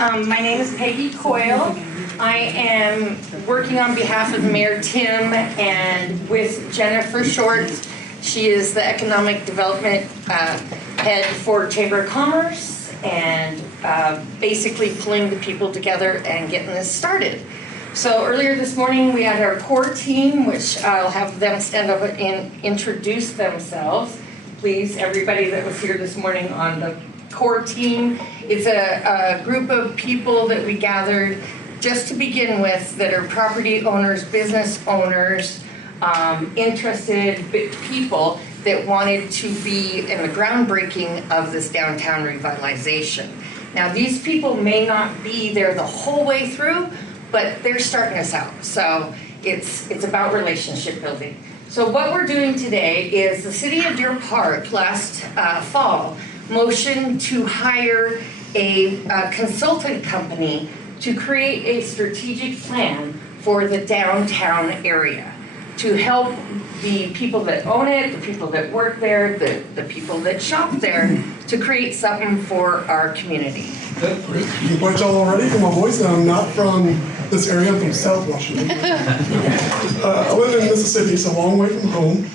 My name is Peggy Coyle. I am working on behalf of Mayor Tim and with Jennifer Short. She is the Economic Development Head for Chamber of Commerce and basically pulling the people together and getting this started. So earlier this morning we had our core team, which I'll have them stand up and introduce themselves. Please, everybody that was here this morning on the core team. It's a group of people that we gathered just to begin with that are property owners, business owners, interested people that wanted to be in the groundbreaking of this downtown revitalization. Now these people may not be there the whole way through, but they're starting us out. So it's about relationship building. So what we're doing today is the City of Deer Park last fall motioned to hire a consultant company to create a strategic plan for the downtown area to help the people that own it, the people that work there, the people that shop there, to create something for our community. You can quite tell already from my voice that I'm not from this area. I'm from South Washington. I live in Mississippi. It's a long way from home.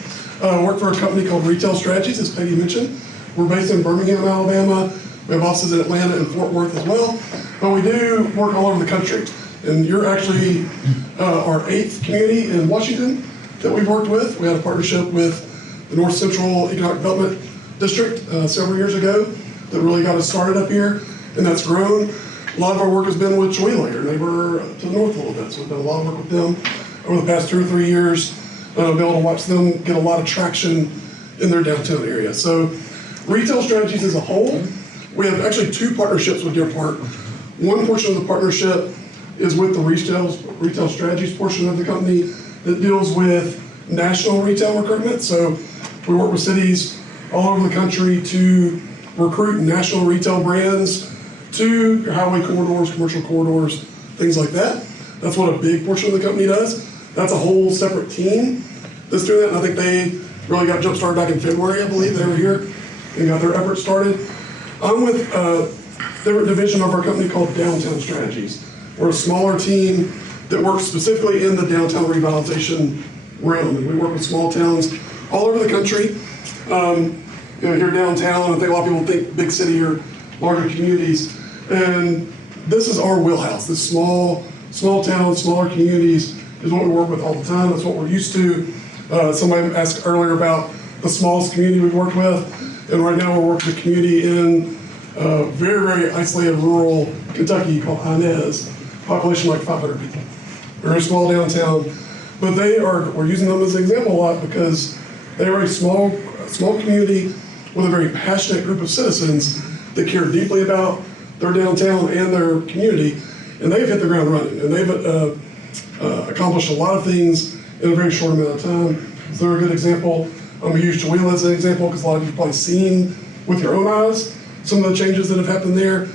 I work for a company called Retail Strategies, as Peggy mentioned. We're based in Birmingham, Alabama. We have offices in Atlanta and Fort Worth as well. But we do work all over the country. And you're actually our 8th community in Washington that we've worked with. We had a partnership with the North Central Economic Development District several years ago that really got us started up here, and that's grown. A lot of our work has been with Chewela, your neighbor to the north a little bit, so we've done a lot of work with them over the past 2 or 3 years. Been able to watch them get a lot of traction in their downtown area. So Retail Strategies as a whole, we have actually 2 partnerships with Deer Park. One portion of the partnership is with the Retail Strategies portion of the company that deals with national retail recruitment. So we work with cities all over the country to recruit national retail brands to your highway corridors, commercial corridors, things like that. That's what a big portion of the company does. That's a whole separate team that's doing that, and I think they really got jump-started back in February, I believe. They were here and got their efforts started. I'm with a different division of our company called Downtown Strategies. We're a smaller team that works specifically in the downtown revitalization realm. And we work with small towns all over the country. Here downtown, I think a lot of people think big city or larger communities. And this is our wheelhouse. This small towns, smaller communities is what we work with all the time. That's what we're used to. Somebody asked earlier about the smallest community we've worked with. And right now we're working with a community in very, very isolated rural Kentucky called Inez, population like 500 people. Very small downtown. But we're using them as an example a lot because they are a small community with a very passionate group of citizens that care deeply about their downtown and their community. And they've hit the ground running. And they've accomplished a lot of things in a very short amount of time. So they're a good example. I'm going to use Chewela as an example because a lot of you've probably seen with your own eyes some of the changes that have happened there.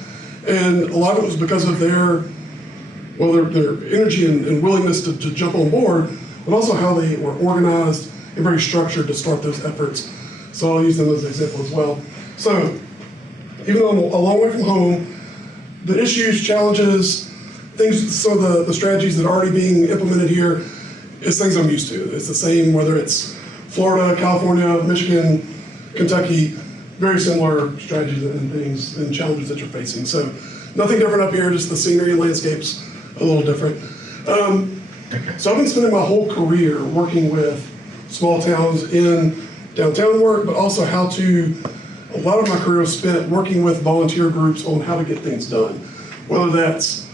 And a lot of it was because of their energy and willingness to jump on board, but also how they were organized and very structured to start those efforts. So I'll use them as an example as well. So even though I'm a long way from home, the issues, challenges, things, some of the strategies that are already being implemented here is things I'm used to. It's the same whether it's Florida, California, Michigan, Kentucky, very similar strategies and things and challenges that you're facing. So nothing different up here, just the scenery and landscapes a little different. So I've been spending my whole career working with small towns in downtown work, but also a lot of my career was spent working with volunteer groups on how to get things done. Whether that's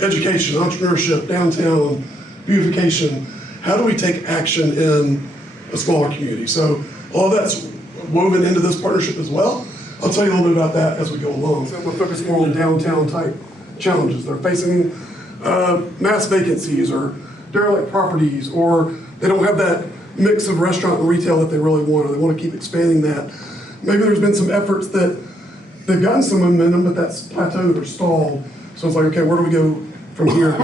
education, entrepreneurship, downtown, beautification, how do we take action in a smaller community? So all that's woven into this partnership as well. I'll tell you a little bit about that as we go along. So we'll focus more on downtown type challenges. They're facing mass vacancies or derelict properties, or they don't have that mix of restaurant and retail that they really want, or they want to keep expanding that. Maybe there's been some efforts that they've gotten some momentum, but that's plateaued or stalled. So it's like, okay, where do we go from here?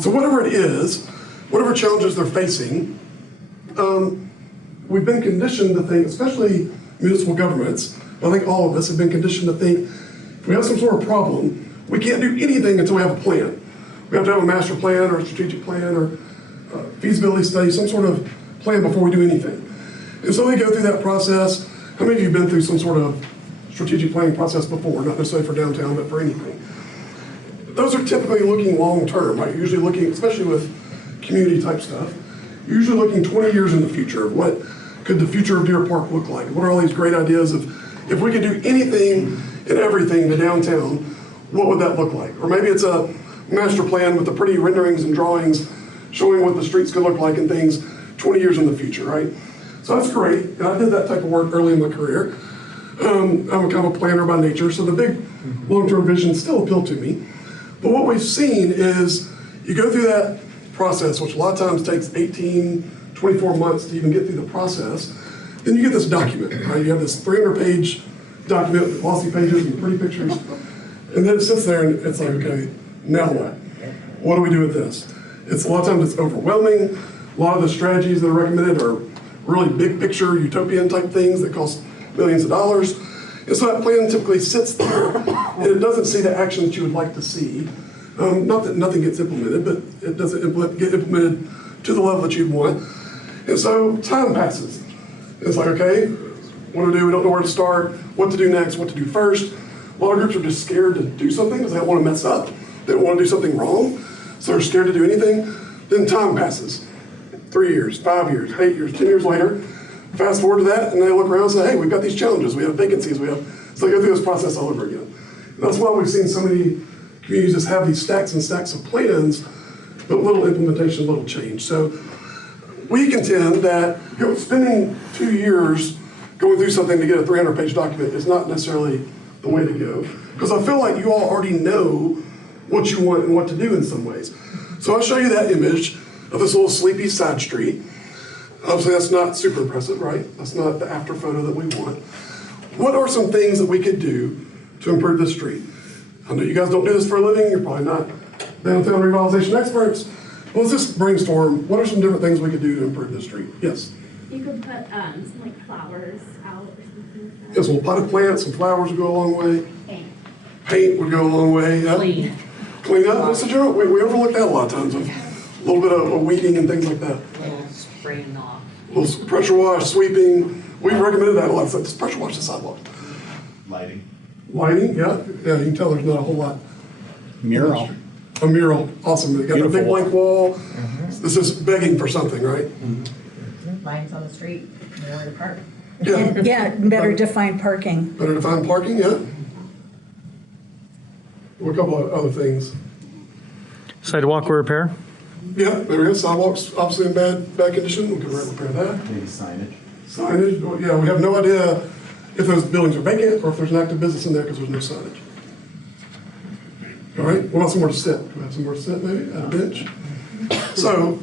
So whatever it is, whatever challenges they're facing, we've been conditioned to think, especially municipal governments, I think all of us have been conditioned to think, if we have some sort of problem, we can't do anything until we have a plan. We have to have a master plan or a strategic plan or feasibility study, some sort of plan before we do anything. And so we go through that process. How many of you have been through some sort of strategic planning process before, not necessarily for downtown, but for anything? Those are typically looking long-term, right? Usually looking, especially with community type stuff, usually looking 20 years in the future. What could the future of Deer Park look like? What are all these great ideas of, if we could do anything and everything to downtown, what would that look like? Or maybe it's a master plan with the pretty renderings and drawings showing what the streets could look like and things 20 years in the future, right? So that's great, and I did that type of work early in my career. I'm a kind of a planner by nature, so the big long-term visions still appeal to me. But what we've seen is you go through that process, which a lot of times takes 18, 24 months to even get through the process. Then you get this document, right? You have this 300-page document with glossy pages and pretty pictures. And then it sits there and it's like, okay, now what? What do we do with this? It's a lot of times it's overwhelming. A lot of the strategies that are recommended are really big picture, utopian type things that cost millions of dollars. And so that plan typically sits there and it doesn't see the action that you would like to see. Not that nothing gets implemented, but it doesn't get implemented to the level that you'd want. And so time passes. It's like, okay, what do we do? We don't know where to start, what to do next, what to do first. A lot of groups are just scared to do something because they don't want to mess up. They don't want to do something wrong, so they're scared to do anything. Then time passes. 3 years, 5 years, 8 years, 10 years later, fast forward to that, and they look around and say, hey, we've got these challenges, we have vacancies, so they go through this process all over again. And that's why we've seen so many communities just have these stacks and stacks of plans, but little implementation, little change. So we contend that spending 2 years going through something to get a 300-page document is not necessarily the way to go, because I feel like you all already know what you want and what to do in some ways. So I'll show you that image of this little sleepy side street. Obviously that's not super impressive, right? That's not the after photo that we want. What are some things that we could do to improve this street? I know you guys don't do this for a living, you're probably not downtown revitalization experts. Well, let's just brainstorm, what are some different things we could do to improve this street? Yes? You could put some like flowers out or something like that. Yes, well, potted plants, some flowers would go a long way. Paint. Paint would go a long way. Yeah. Clean up. What's the general? We overlook that a lot of times. A little bit of weeding and things like that. Little spraying off. A little pressure wash, sweeping. We've recommended that a lot. So just pressure wash the sidewalk. Lighting. Lighting, yeah. Yeah, you can tell there's not a whole lot. Mural. A mural, awesome. They got a big Beautiful. blank wall. This is begging for something, right? Lines on the street, nowhere to park. Yeah. Yeah, better define parking. Better define parking, yeah. A couple of other things. Sidewalk repair? Yeah, there we go. Sidewalks obviously in bad condition. We can repair that. Maybe signage. Signage, well, yeah, we have no idea if those buildings are vacant or if there's an active business in there because there's no signage. All right, what about somewhere to sit? Do we have somewhere to sit maybe, at a bench? So,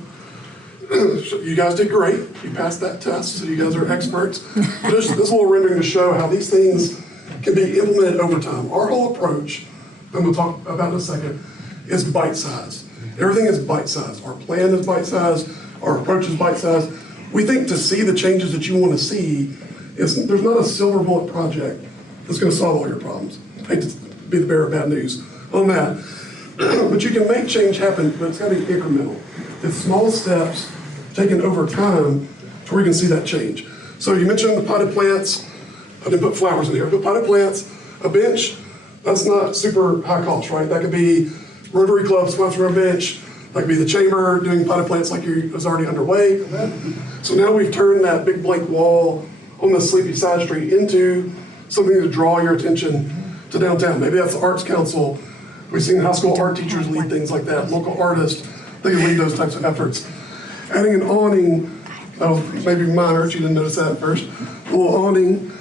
you guys did great. You passed that test, so you guys are experts. Just this little rendering to show how these things can be implemented over time. Our whole approach, and we'll talk about in a second, is bite-sized. Everything is bite-sized. Our plan is bite-sized. Our approach is bite-sized. We think to see the changes that you want to see, there's not a silver bullet project that's going to solve all your problems. I hate to be the bearer of bad news on that. But you can make change happen, but it's got to be incremental. It's small steps taken over time to where you can see that change. So you mentioned the potted plants. I didn't put flowers in here, but potted plants, a bench, that's not super high cost, right? That could be Rotary Club sponsoring a bench. That could be the chamber doing potted plants like is already underway. So now we've turned that big blank wall on the sleepy side street into something to draw your attention to downtown. Maybe that's the Arts Council. We've seen high school art teachers lead things like that. Local artists, they can lead those types of efforts. Adding an awning, that was maybe minor, you didn't notice that at first. A little awning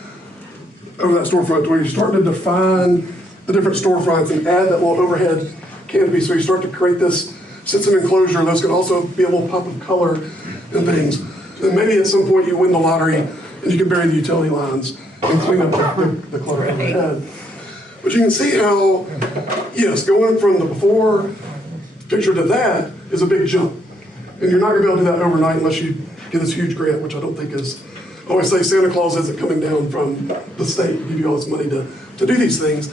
over that storefront where you start to define the different storefronts and add that little overhead canopy so you start to create this system enclosure. Those could also be a little pop of color and things. And maybe at some point you win the lottery and you can bury the utility lines and clean up the clutter overhead. But you can see how, yes, going from the before picture to that is a big jump. And you're not going to be able to do that overnight unless you get this huge grant, which I don't think is, I always say Santa Claus isn't coming down from the state to give you all this money to do these things.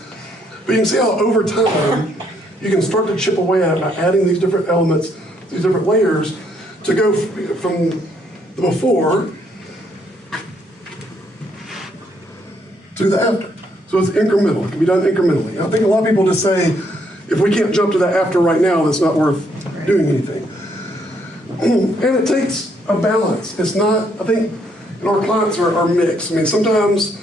But you can see how over time, you can start to chip away at it by adding these different elements, these different layers, to go from the before to the after. So it's incremental. It can be done incrementally. I think a lot of people just say, if we can't jump to the after right now, that's not worth doing anything. And it takes a balance. It's not, I think, and our clients are mixed. I mean, sometimes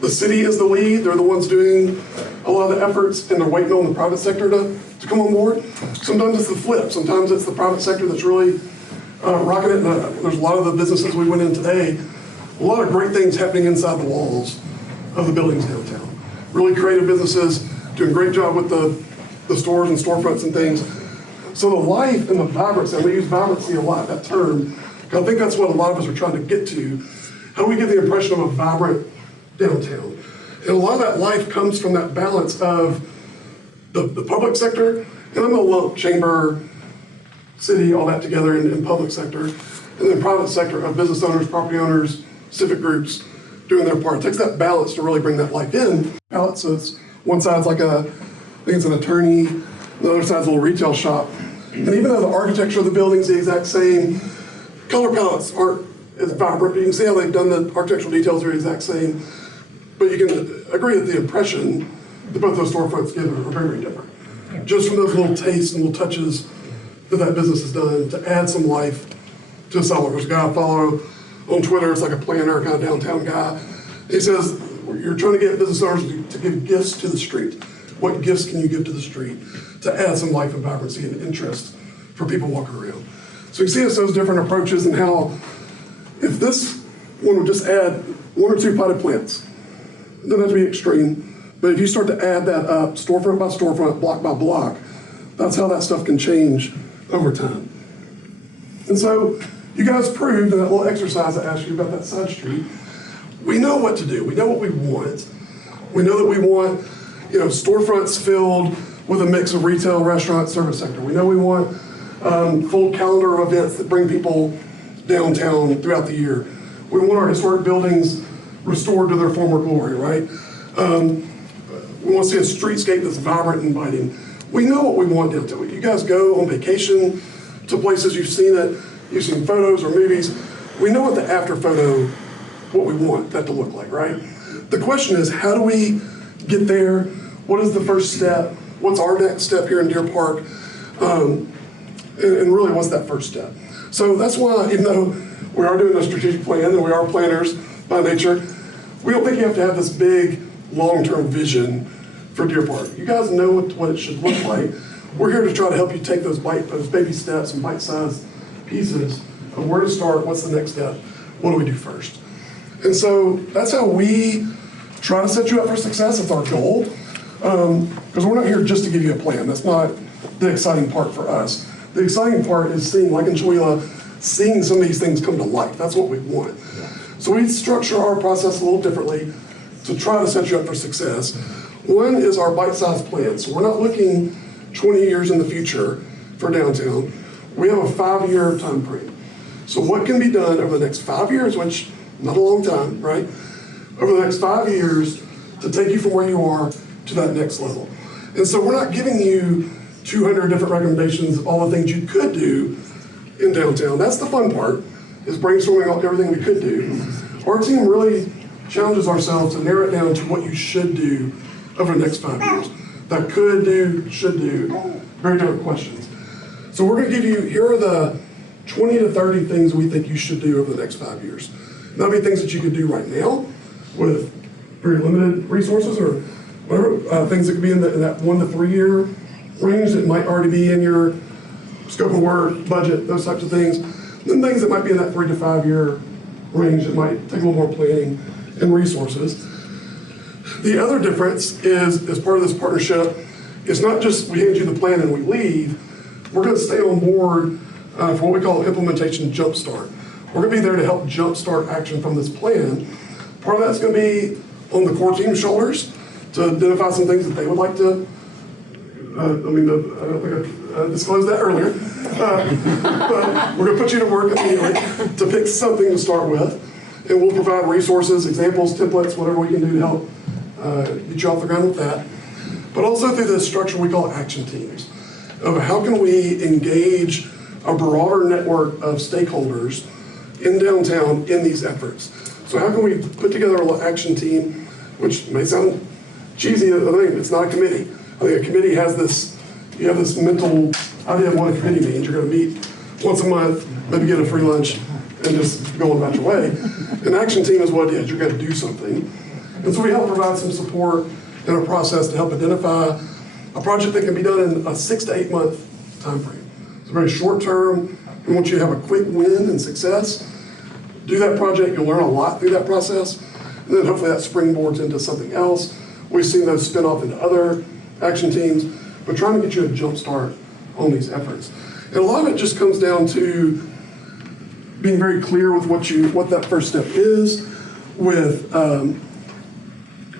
the city is the lead. They're the ones doing a lot of the efforts, and they're waiting on the private sector to come on board. Sometimes it's the flip. Sometimes it's the private sector that's really rocking it. And there's a lot of the businesses we went in today, a lot of great things happening inside the walls of the buildings downtown. Really creative businesses doing a great job with the stores and storefronts and things. So the life and the vibrancy, and we use vibrancy a lot, that term, because I think that's what a lot of us are trying to get to. How do we get the impression of a vibrant downtown? And a lot of that life comes from that balance of the public sector, and I'm gonna lump chamber, city, all that together in public sector, and then private sector of business owners, property owners, civic groups doing their part. It takes that balance to really bring that life in. Balance, so it's one side's like I think it's an attorney, the other side's a little retail shop. And even though the architecture of the building's the exact same, color palettes aren't as vibrant. You can see how they've done the architectural details are the exact same. But you can agree that the impression that both those storefronts give are very, very different. Just from those little tastes and little touches that business has done to add some life to a seller. There's a guy I follow on Twitter, it's like a planner, kind of downtown guy. He says, you're trying to get business owners to give gifts to the street. What gifts can you give to the street to add some life and vibrancy and interest for people walking around? So you see it's those different approaches and how if this one would just add 1 or 2 potted plants, it doesn't have to be extreme, but if you start to add that up, storefront by storefront, block by block, that's how that stuff can change over time. And so you guys proved in that little exercise I asked you about that side street, we know what to do. We know what we want. We know that we want, storefronts filled with a mix of retail, restaurant, service sector. We know we want full calendar of events that bring people downtown throughout the year. We want our historic buildings restored to their former glory, right? We want to see a streetscape that's vibrant and inviting. We know what we want downtown. You guys go on vacation to places, you've seen it, you've seen photos or movies. We know what the after photo, what we want that to look like, right? The question is, how do we get there? What is the first step? What's our next step here in Deer Park? And really, what's that first step? So that's why, even though we are doing a strategic plan and we are planners by nature, we don't think you have to have this big long-term vision for Deer Park. You guys know what it should look like. We're here to try to help you take those baby steps and bite-sized pieces of where to start, what's the next step, what do we do first? And so that's how we try to set you up for success. It's our goal. Because we're not here just to give you a plan. That's not the exciting part for us. The exciting part is seeing, like in Chowila, seeing some of these things come to life. That's what we want. So we structure our process a little differently to try to set you up for success. One is our bite-sized plan. So we're not looking 20 years in the future for downtown. We have a 5-year time frame. So what can be done over the next 5 years, which not a long time, right? Over the next 5 years to take you from where you are to that next level. And so we're not giving you 200 different recommendations of all the things you could do in downtown. That's the fun part, is brainstorming out everything we could do. Our team really challenges ourselves to narrow it down to what you should do over the next 5 years. That could do, should do, very different questions. So we're gonna give you, here are the 20 to 30 things we think you should do over the next 5 years. That'll be things that you could do right now with very limited resources or whatever, things that could be in that 1 to 3 year range that might already be in your scope of work, budget, those types of things. Then things that might be in that 3 to 5 year range that might take a little more planning and resources. The other difference is, as part of this partnership, it's not just we hand you the plan and we leave. We're going to stay on board for what we call implementation jumpstart. We're going to be there to help jumpstart action from this plan. Part of that's going to be on the core team's shoulders to identify some things that they would like to. I don't think I disclosed that earlier. But we're going to put you to work immediately to pick something to start with. And we'll provide resources, examples, templates, whatever we can do to help get you off the ground with that. but also through this structure we call action teams, of how can we engage a broader network of stakeholders in downtown in these efforts. So how can we put together an action team, which may sound cheesy, I think it's not a committee. I think a committee has this, you have this mental idea of what a committee means. You're gonna meet once a month, maybe get a free lunch, and just go about your way. An action team is what it is. You're gonna do something. And so we help provide some support in a process to help identify a project that can be done in a 6 to 8 month time frame. It's very short term. We want you to have a quick win and success. Do that project, you'll learn a lot through that process, and then hopefully that springboards into something else. We've seen those spin off into other action teams, but trying to get you a jump start on these efforts. And a lot of it just comes down to being very clear with what that first step is, with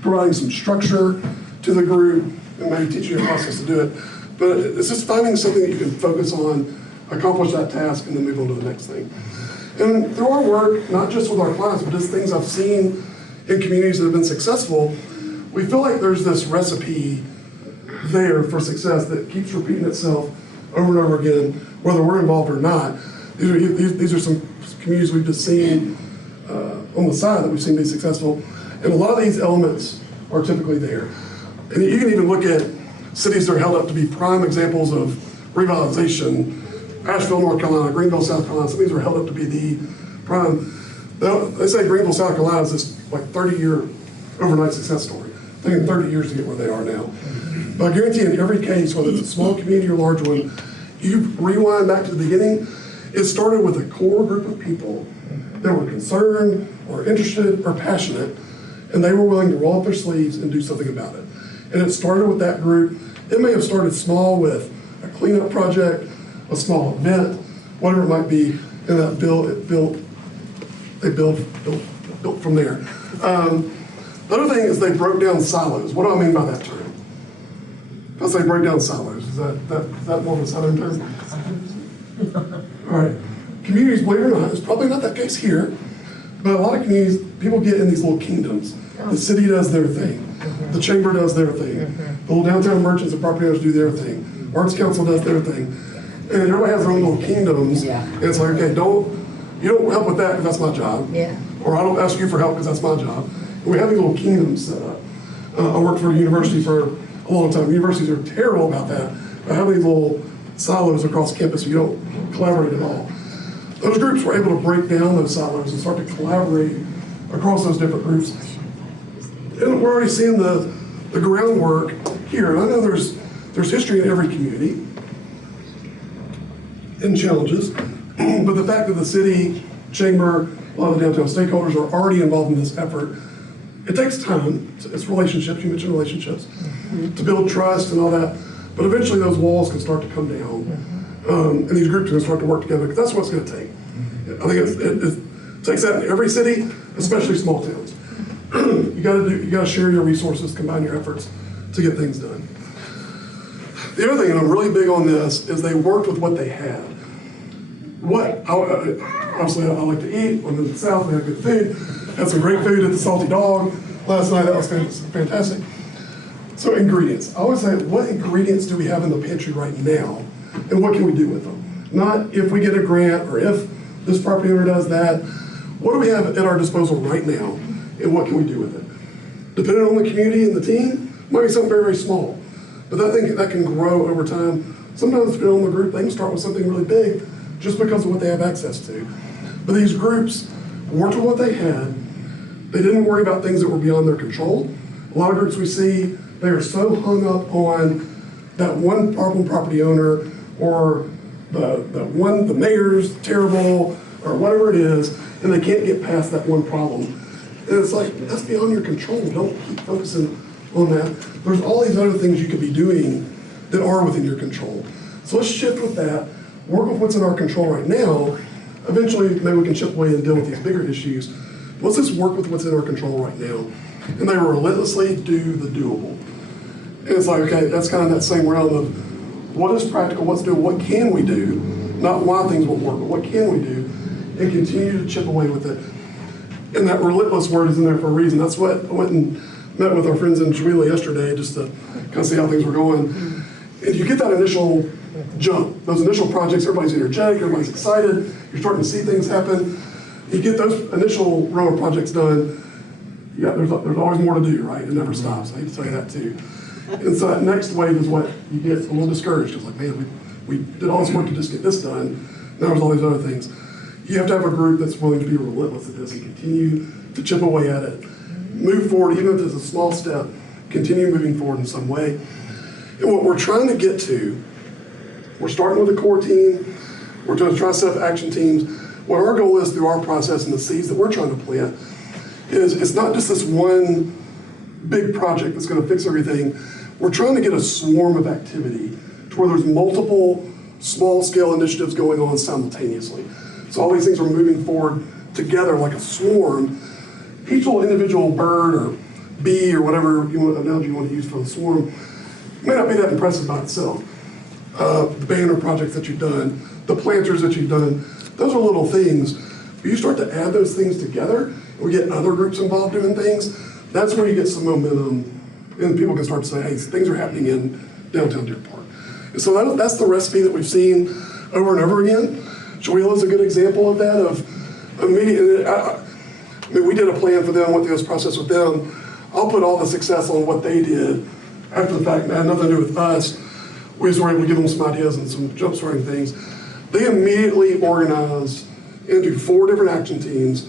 providing some structure to the group, and maybe teaching you a process to do it. But it's just finding something that you can focus on, accomplish that task, and then move on to the next thing. And through our work, not just with our clients, but just things I've seen in communities that have been successful, we feel like there's this recipe there for success that keeps repeating itself over and over again, whether we're involved or not. These are some communities we've just seen on the side that we've seen be successful. And a lot of these elements are typically there. And you can even look at cities that are held up to be prime examples of revitalization. Asheville, North Carolina, Greenville, South Carolina, some of these are held up to be the prime. They say Greenville, South Carolina is this like 30-year overnight success story. Taking 30 years to get where they are now. But I guarantee in every case, whether it's a small community or large one, you rewind back to the beginning, it started with a core group of people that were concerned or interested or passionate, and they were willing to roll up their sleeves and do something about it. And it started with that group. It may have started small with a cleanup project, a small event, whatever it might be, and that they built from there. The other thing is they broke down silos. What do I mean by that term? If I say break down silos, is that more of a Southern term? All right. Communities, believe it or not, it's probably not that case here, but a lot of communities, people get in these little kingdoms. The city does their thing. The chamber does their thing. The little downtown merchants and property owners do their thing. Arts Council does their thing. And everybody has their own little kingdoms. And it's like, okay, you don't help with that because that's my job. Or I don't ask you for help because that's my job. And we have these little kingdoms set up. I worked for a university for a long time. Universities are terrible about that. By having these little silos across campus so you don't collaborate at all. Those groups were able to break down those silos and start to collaborate across those different groups. And we're already seeing the groundwork here. And I know there's history in every community and challenges, but the fact that the city, chamber, a lot of the downtown stakeholders are already involved in this effort, it takes time. It's relationships, you mentioned relationships, to build trust and all that, but eventually those walls can start to come down, and these groups can start to work together, because that's what it's going to take. I think it takes that in every city, especially small towns. You got to share your resources, combine your efforts to get things done. The other thing, and I'm really big on this, is they worked with what they had. Obviously I like to eat. I'm in the South, we have good food. Had some great food at the Salty Dog last night, that was fantastic. So ingredients, I always say, what ingredients do we have in the pantry right now, and what can we do with them? Not if we get a grant, or if this property owner does that. What do we have at our disposal right now, and what can we do with it? Depending on the community and the team, it might be something very, very small. But that can grow over time. Sometimes depending on the group, they can start with something really big just because of what they have access to. But these groups worked with what they had. They didn't worry about things that were beyond their control. A lot of groups we see, they are so hung up on that one problem property owner, or the mayor's terrible, or whatever it is, and they can't get past that one problem. And it's like, that's beyond your control. Don't keep focusing on that. There's all these other things you could be doing that are within your control. So let's shift with that, work with what's in our control right now. Eventually, maybe we can chip away and deal with these bigger issues. Let's just work with what's in our control right now. And they relentlessly do the doable. And it's like, okay, that's kind of that same realm of what is practical, what's doable, what can we do? Not why things won't work, but what can we do? And continue to chip away with it. And that relentless word is in there for a reason. That's what I went and met with our friends in Chihuahua yesterday just to kind of see how things were going. And you get that initial jump, those initial projects, everybody's energetic, everybody's excited, you're starting to see things happen. You get those initial row of projects done, yeah, there's always more to do, right? It never stops. I hate to tell you that too. And so that next wave is what you get a little discouraged. It's like, man, we did all this work to just get this done. Now there's all these other things. You have to have a group that's willing to be relentless at this and continue to chip away at it. Move forward, even if it's a small step, continue moving forward in some way. And what we're trying to get to, we're starting with a core team. We're trying to set up action teams. What our goal is through our process and the seeds that we're trying to plant is it's not just this one big project that's going to fix everything. We're trying to get a swarm of activity to where there's multiple small-scale initiatives going on simultaneously. So all these things are moving forward together like a swarm. Each little individual bird or bee or whatever analogy you want to use for the swarm may not be that impressive by itself. The banner projects that you've done, the planters that you've done, those are little things. But you start to add those things together, and we get other groups involved doing things, that's where you get some momentum, and people can start to say, hey, things are happening in downtown Deer Park. And so that's the recipe that we've seen over and over again. Chihuahua is a good example of that, of immediate, I mean, we did a plan for them, went through this process with them. I'll put all the success on what they did after the fact, that had nothing to do with us. We just were able to give them some ideas and some jump-starting things. They immediately organized into 4 different action teams.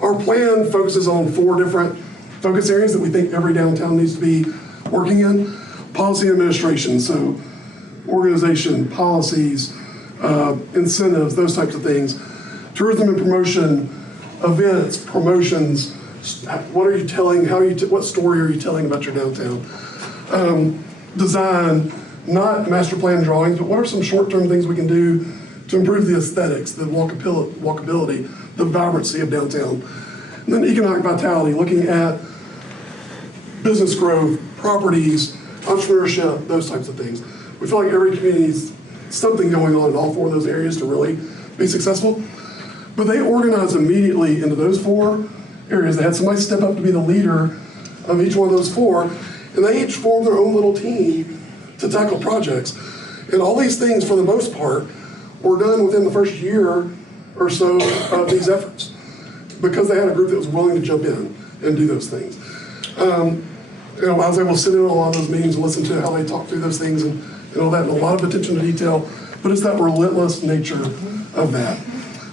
Our plan focuses on 4 different focus areas that we think every downtown needs to be working in. Policy administration, so organization, policies, incentives, those types of things. Tourism and promotion, events, promotions. What are you telling? What story are you telling about your downtown? Design, not master plan drawings, but what are some short-term things we can do to improve the aesthetics, the walkability, the vibrancy of downtown? And then economic vitality, looking at business growth, properties, entrepreneurship, those types of things. We feel like every community needs something going on in all 4 of those areas to really be successful. But they organized immediately into those 4 areas. They had somebody step up to be the leader of each one of those 4, and they each formed their own little team to tackle projects. And all these things, for the most part, were done within the first year or so of these efforts, because they had a group that was willing to jump in and do those things. I was able to sit in on a lot of those meetings and listen to how they talk through those things and all that, and a lot of attention to detail, but it's that relentless nature of that.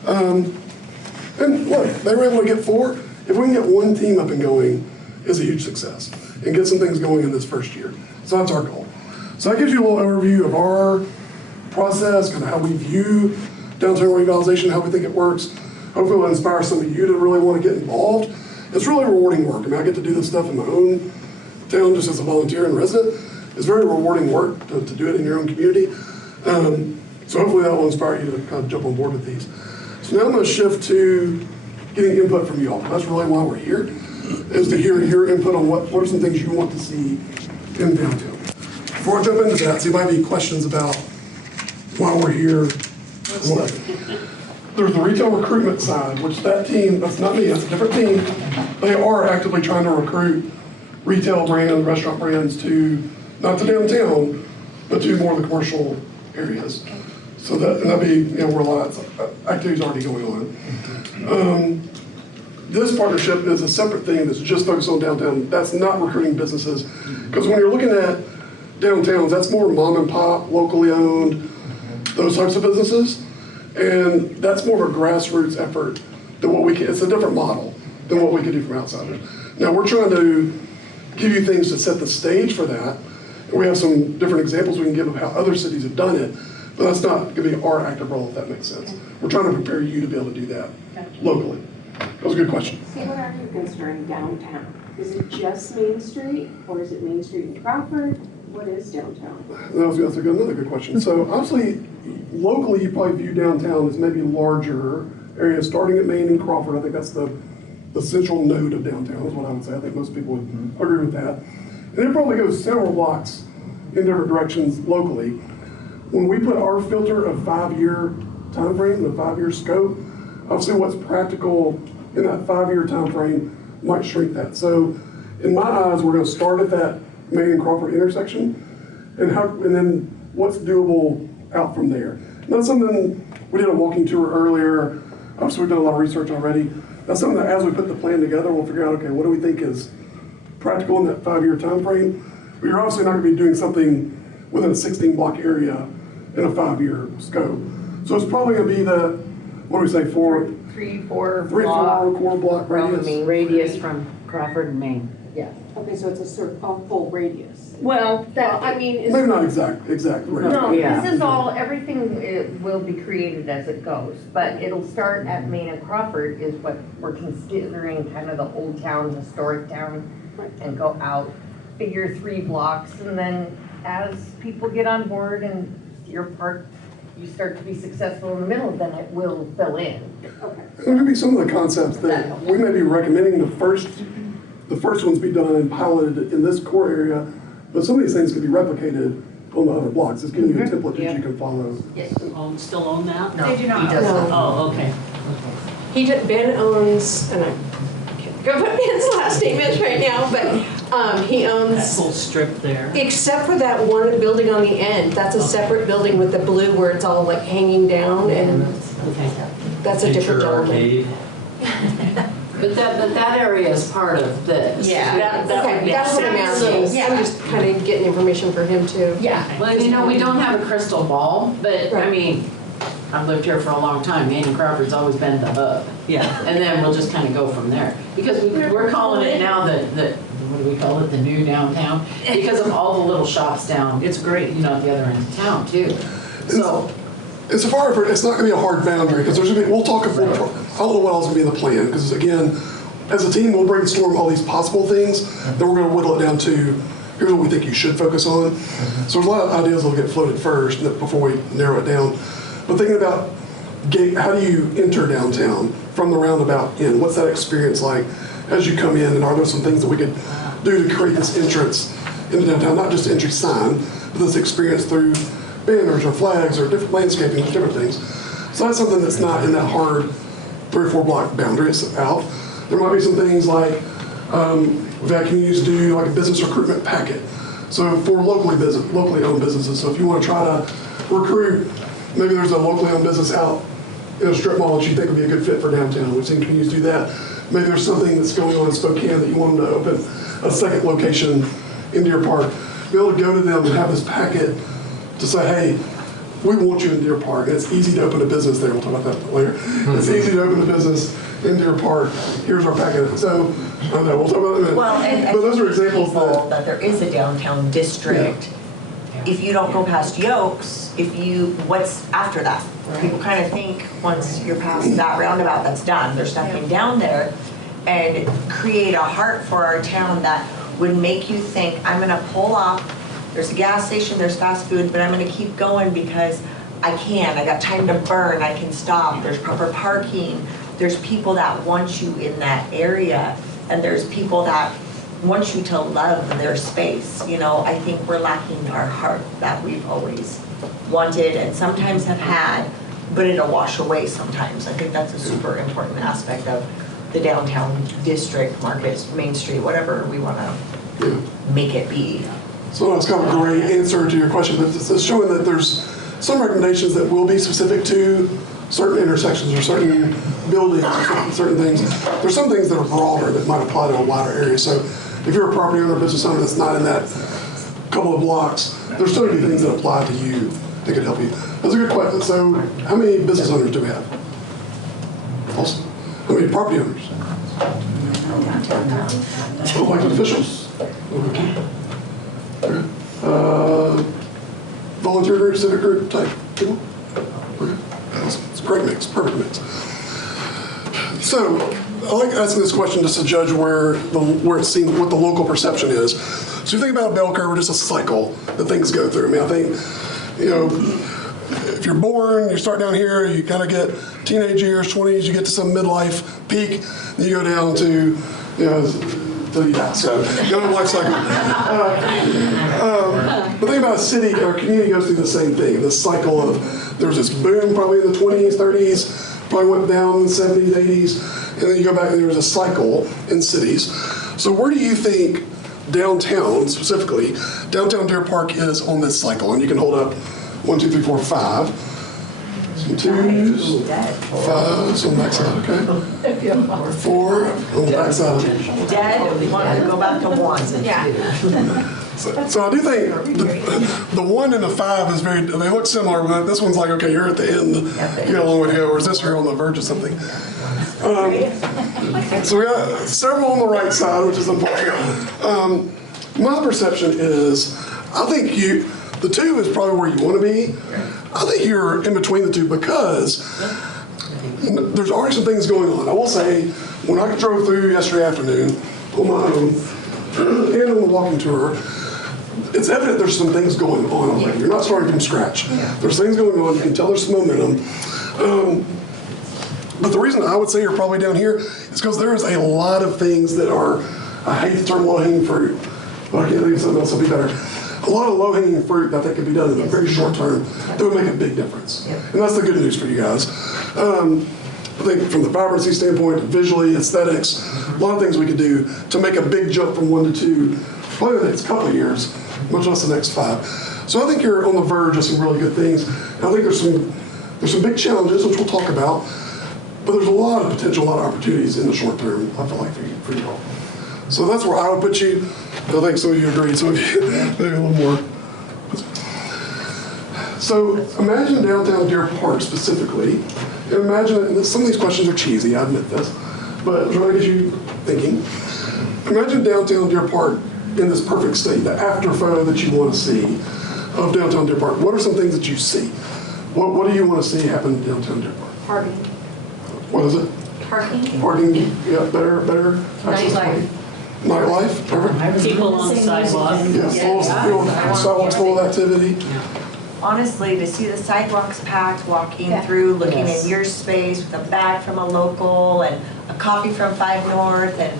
And look, they were able to get 4. If we can get 1 team up and going, it's a huge success, and get some things going in this first year. So that's our goal. So that gives you a little overview of our process, kind of how we view downtown revitalization, how we think it works. Hopefully it'll inspire some of you to really want to get involved. It's really rewarding work. I mean, I get to do this stuff in my own town just as a volunteer and resident. It's very rewarding work to do it in your own community. So hopefully that will inspire you to kind of jump on board with these. So now I'm going to shift to getting input from you all. That's really why we're here, is to hear your input on what are some things you want to see in downtown. Before I jump into that, so there might be questions about why we're here. There's the retail recruitment side, which that team, that's not me, that's a different team. They are actively trying to recruit retail brands, restaurant brands to, not to downtown, but to more of the commercial areas. So that'd be, where a lot of activity's already going on. This partnership is a separate thing that's just focused on downtown. That's not recruiting businesses. Because when you're looking at downtowns, that's more mom and pop, locally owned, those types of businesses. And that's more of a grassroots effort than what we can, it's a different model than what we can do from outsiders. Now we're trying to give you things to set the stage for that. And we have some different examples we can give of how other cities have done it, but that's not gonna be our active role, if that makes sense. We're trying to prepare you to be able to do that locally. That was a good question. So what are you considering downtown? Is it just Main Street, or is it Main Street in Crawford? What is downtown? That's another good question. So obviously, locally, you probably view downtown as maybe larger areas, starting at Main and Crawford. I think that's the central node of downtown is what I would say. I think most people would agree with that. And it probably goes several blocks in different directions locally. When we put our filter of 5-year time frame, the 5-year scope, obviously what's practical in that 5-year time frame might shrink that. So in my eyes, we're gonna start at that Main and Crawford intersection, and then what's doable out from there. That's something, we did a walking tour earlier, obviously we've done a lot of research already. That's something that as we put the plan together, we'll figure out, okay, what do we think is practical in that 5-year time frame? But you're obviously not gonna be doing something within a 16 block area in a 5-year scope. So it's probably gonna be the, what do we say, 3, 4 4 core block radius. Radius from Crawford and Maine. Yeah. Okay, so it's a full radius. Well, Well, I mean, Maybe not exact radius. No, Yeah. this is all, everything will be created as it goes, but it'll start at Main and Crawford is what we're considering kind of the old town, historic town, and go out, figure 3 blocks, and then as people get on board and your part, you start to be successful in the middle, then it will fill in. Okay. There could be some of the concepts that we may be recommending the first ones be done and piloted in this core area, but some of these things could be replicated on the other blocks. It's giving you a template that you can follow. Still own that? No, They do not. he doesn't. Oh, okay. Ben owns, and I can't think of what Ben's last name is right now, but he That owns, whole strip there. except for that one building on the end, that's a separate building with the blue where it's all like hanging down, and Okay. that's a different gentleman. Arcade. But that area is part of this. Yeah. Okay, that's what I'm asking. I'm just kind of getting information for him too. Yeah. Well, you know, we don't have a crystal ball, but I Right. mean, I've lived here for a long time. Maine and Crawford's always been the hub. Yeah. And then we'll just kind of go from there. Because we're calling it now the, what do we call it, the new downtown? Because of all the little shops down. It's great, you know, at the other end of town too. So, And so far, it's not gonna be a hard boundary, because there's gonna be, we'll talk, I don't know what else is gonna be in the plan, because again, as a team, we'll brainstorm all these possible things, then we're gonna whittle it down to, here's what we think you should focus on. So there's a lot of ideas that'll get floated first, before we narrow it down. But thinking about how do you enter downtown from the roundabout in? What's that experience like as you come in? And are there some things that we could do to create this entrance into downtown? Not just entry sign, but this experience through banners or flags or different landscaping, different things. So that's something that's not in that hard 3 or 4 block boundary. It's out. There might be some things like we've had communities do like a business recruitment packet. So for locally owned businesses. So if you want to try to recruit, maybe there's a locally owned business out in a strip mall that you think would be a good fit for downtown. We've seen communities do that. Maybe there's something that's going on in Spokane that you want them to open a second location in Deer Park. Be able to go to them and have this packet to say, hey, we want you in Deer Park. And it's easy to open a business there. We'll talk about that later. It's easy to open a business in Deer Park. Here's our packet. So, I don't know, we'll talk about it in a minute. Well, and but those are examples people that there is a downtown district. If you don't go past Yokes, what's after that? People kind of think once you're past that roundabout, that's done. There's nothing down there. And create a heart for our town that would make you think, I'm gonna pull off, there's a gas station, there's fast food, but I'm gonna keep going because I got time to burn, I can stop, there's proper parking, there's people that want you in that area, and there's people that want you to love their space. You know, I think we're lacking our heart that we've always wanted and sometimes have had, but it'll wash away sometimes. I think that's a super important aspect of the downtown district, markets, Main Street, whatever we want to make it be. So that's kind of a great answer to your question, but it's showing that there's some recommendations that will be specific to certain intersections or certain buildings or certain things. There's some things that are broader that might apply to a wider area. So if you're a property owner or business owner that's not in that couple of blocks, there's still going to be things that apply to you that could help you. That's a good question. So how many business owners do we have? Awesome. How many property owners? Elected officials? Okay. Volunteer group, civic group type people? Okay. Awesome. It's a great mix, perfect mix. So I like asking this question just to judge where it's seen, what the local perception is. So you think about a bell curve, or just a cycle that things go through. I mean, I think, you know, if you're born, you start down here, you kind of get teenage years, 20s, you get to some midlife peak, then you go down to, you know, till you die. So you go to life cycle. But think about a city or a community goes through the same thing, this cycle of, there's this boom probably in the 20s, 30s, probably went down in the 70s, 80s, and then you go back and there was a cycle in cities. So where do you think downtown, specifically, downtown Deer Park is on this cycle? And you can hold up 1, 2, 3, 4, 5. Some 2s, 5s on the backside, okay? 4 on the backside. Dead, want to go back to 1. Yeah. So I do think the 1 and the 5 is they look similar, but this one's like, okay, you're at the end, you got a long way to go, whereas this you're on the verge of something. So we got several on the right side, which is important. My perception is, I think the 2 is probably where you want to be. I think you're in between the 2 because there's already some things going on. I will say, when I drove through yesterday afternoon on my own and on the walking tour, it's evident there's some things going on already. You're not starting from scratch. There's things going on. You can tell there's some momentum. But the reason I would say you're probably down here is because there's a lot of things that are, I hate the term low-hanging fruit, but I can't think of something else that'll be better. A lot of low-hanging fruit that I think could be done in a very short term that would make a big difference. And that's the good news for you guys. I think from the vibrancy standpoint, visually, aesthetics, a lot of things we could do to make a big jump from 1 to 2, probably the next couple of years, much less the next 5. So I think you're on the verge of some really good things. And I think there's some big challenges, which we'll talk about, but there's a lot of potential, a lot of opportunities in the short term, I feel like, for you all. So that's where I would put you. I think some of you agreed, some of you maybe a little more. So imagine downtown Deer Park specifically. And imagine, some of these questions are cheesy, I admit this, but I'm trying to get you thinking. Imagine downtown Deer Park in this perfect state, the after photo that you want to see of downtown Deer Park. What are some things that you see? What do you want to see happen in downtown Deer Park? Parking. What is it? Parking. Parking, yeah, better access to parking. Nightlife, perfect. People on the sidewalk. Yes, sidewalks full of activity. Honestly, to see the sidewalks packed, walking through, looking in your space with a bag from a local and a coffee from 5 North and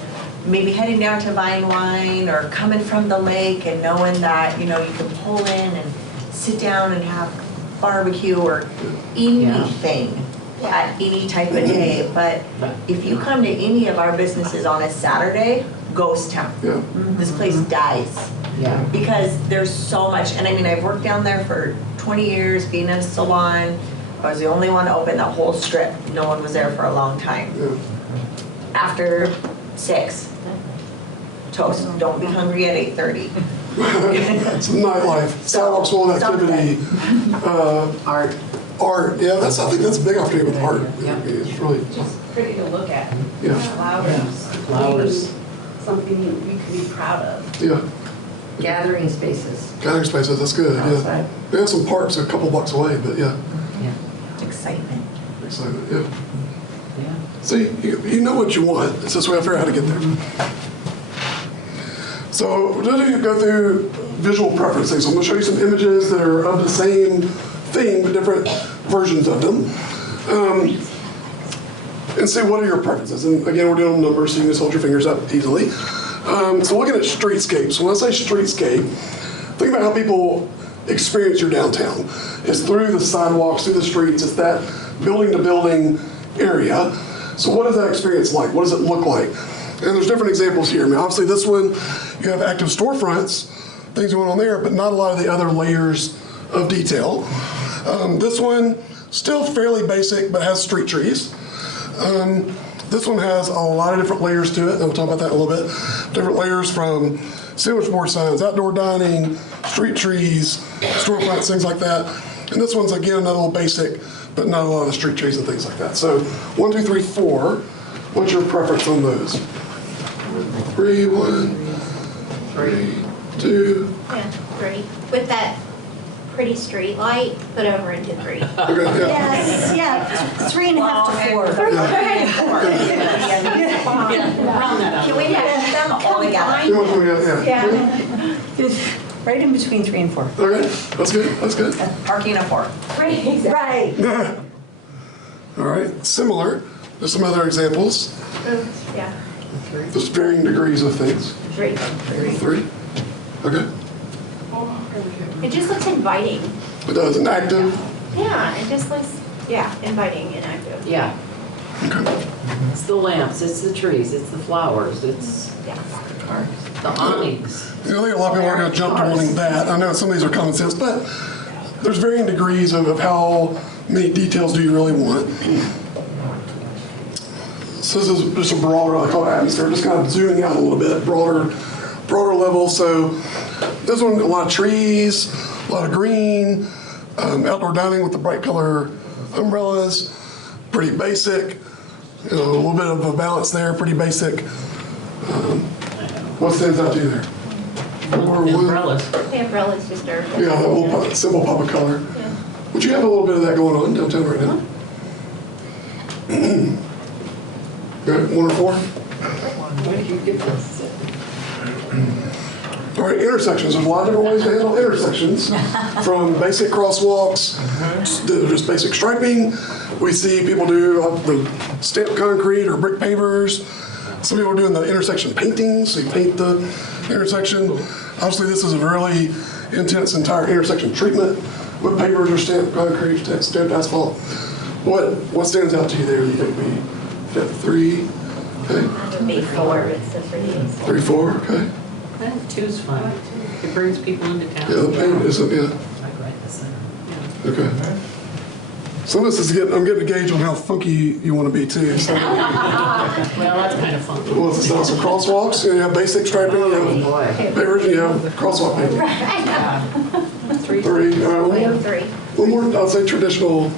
maybe heading down to Vine Wine or coming from the lake and knowing that, you can pull in and sit down and have barbecue or anything at any type of day. But if you come to any of our businesses on a Saturday, ghost town. Yeah. This place dies. Yeah. Because there's so much, and I mean, I've worked down there for 20 years, being in a salon. I was the only one to open the whole strip. No one was there for a long time. Yeah. After 6, toast. Don't be hungry at 8:30. It's nightlife, sidewalks full of activity. Art, yeah, I think that's a big opportunity with art. Yeah. It's really, Just pretty to look at. yeah, Flowers. Something you could be proud of. yeah. Gathering spaces. Gathering spaces, that's good, yeah. Outside. We have some parks a couple blocks away, but yeah, Excitement. excitement, yeah. Yeah. See, you know what you want, it's just we have to figure out how to get there. So we're going to go through visual preferences. I'm going to show you some images that are of the same thing, but different versions of them. And see what are your preferences. And again, we're doing numbers, so you can just hold your fingers up easily. So looking at streetscapes. When I say streetscape, think about how people experience your downtown. It's through the sidewalks, through the streets. It's that building to building area. So what is that experience like? What does it look like? And there's different examples here. I mean, obviously this one, you have active storefronts, things going on there, but not a lot of the other layers of detail. This one, still fairly basic, but has street trees. This one has a lot of different layers to it, and we'll talk about that in a little bit. Different layers from sandwich board signs, outdoor dining, street trees, storefronts, things like that. And this one's, again, another little basic, but not a lot of the street trees and things like that. So 1, 2, 3, 4, what's your preference on those? 3, 1, 3, 2. Yeah, 3. With that pretty street light, put over into 3. Okay, yeah. Yes, yeah, 3.5 to 4. Round that up. Can we have them all together? You want to- yeah. Right in between 3 and 4. Okay, that's good, that's good. Parking a 4. Right. All right, similar. There's some other examples. Yeah, There's varying degrees of things. 3. 3. Okay. It just looks inviting. It does, an active. Yeah, it just looks, inviting and active. Yeah. It's the lamps, it's the trees, it's the flowers, it's the awnings. I think a lot of people are going to jump to wanting that. I know some of these are common sense, but there's varying degrees of how many details do you really want. So this is just a broader, I call it atmosphere, just kind of zooming out a little bit, broader level. So this one, a lot of trees, a lot of green, outdoor dining with the bright color umbrellas, pretty basic. You know, a little bit of a balance there, pretty basic. What stands out to you there? The umbrellas. The umbrellas just are. Yeah, that little simple pop of color. Yeah. Would you have a little bit of that going on downtown right now? Good, 1 or 4? Where did you get this? All right, intersections. There's a lot of different ways to handle intersections. From basic crosswalks, just basic striping. We see people do the stamped concrete or brick pavers. Some people are doing the intersection painting, so you paint the intersection. Obviously, this is a really intense entire intersection treatment with pavers or stamped concrete, stamped asphalt. What stands out to you there? You think we fit 3? Okay. Maybe 4, but it's so pretty. 3, 4. Okay. 2's fun. It brings people into town. Yeah, the paint isn't. Yeah. Like right in the center. Yeah. Okay. Some of this is I'm getting a gauge on how funky you want to be too. So, Well, that's kind of fun. well, it's some crosswalks. You have basic striping. You have pavers. And you have crosswalk painting. 3. All right. We have 3. One more. I'll say traditional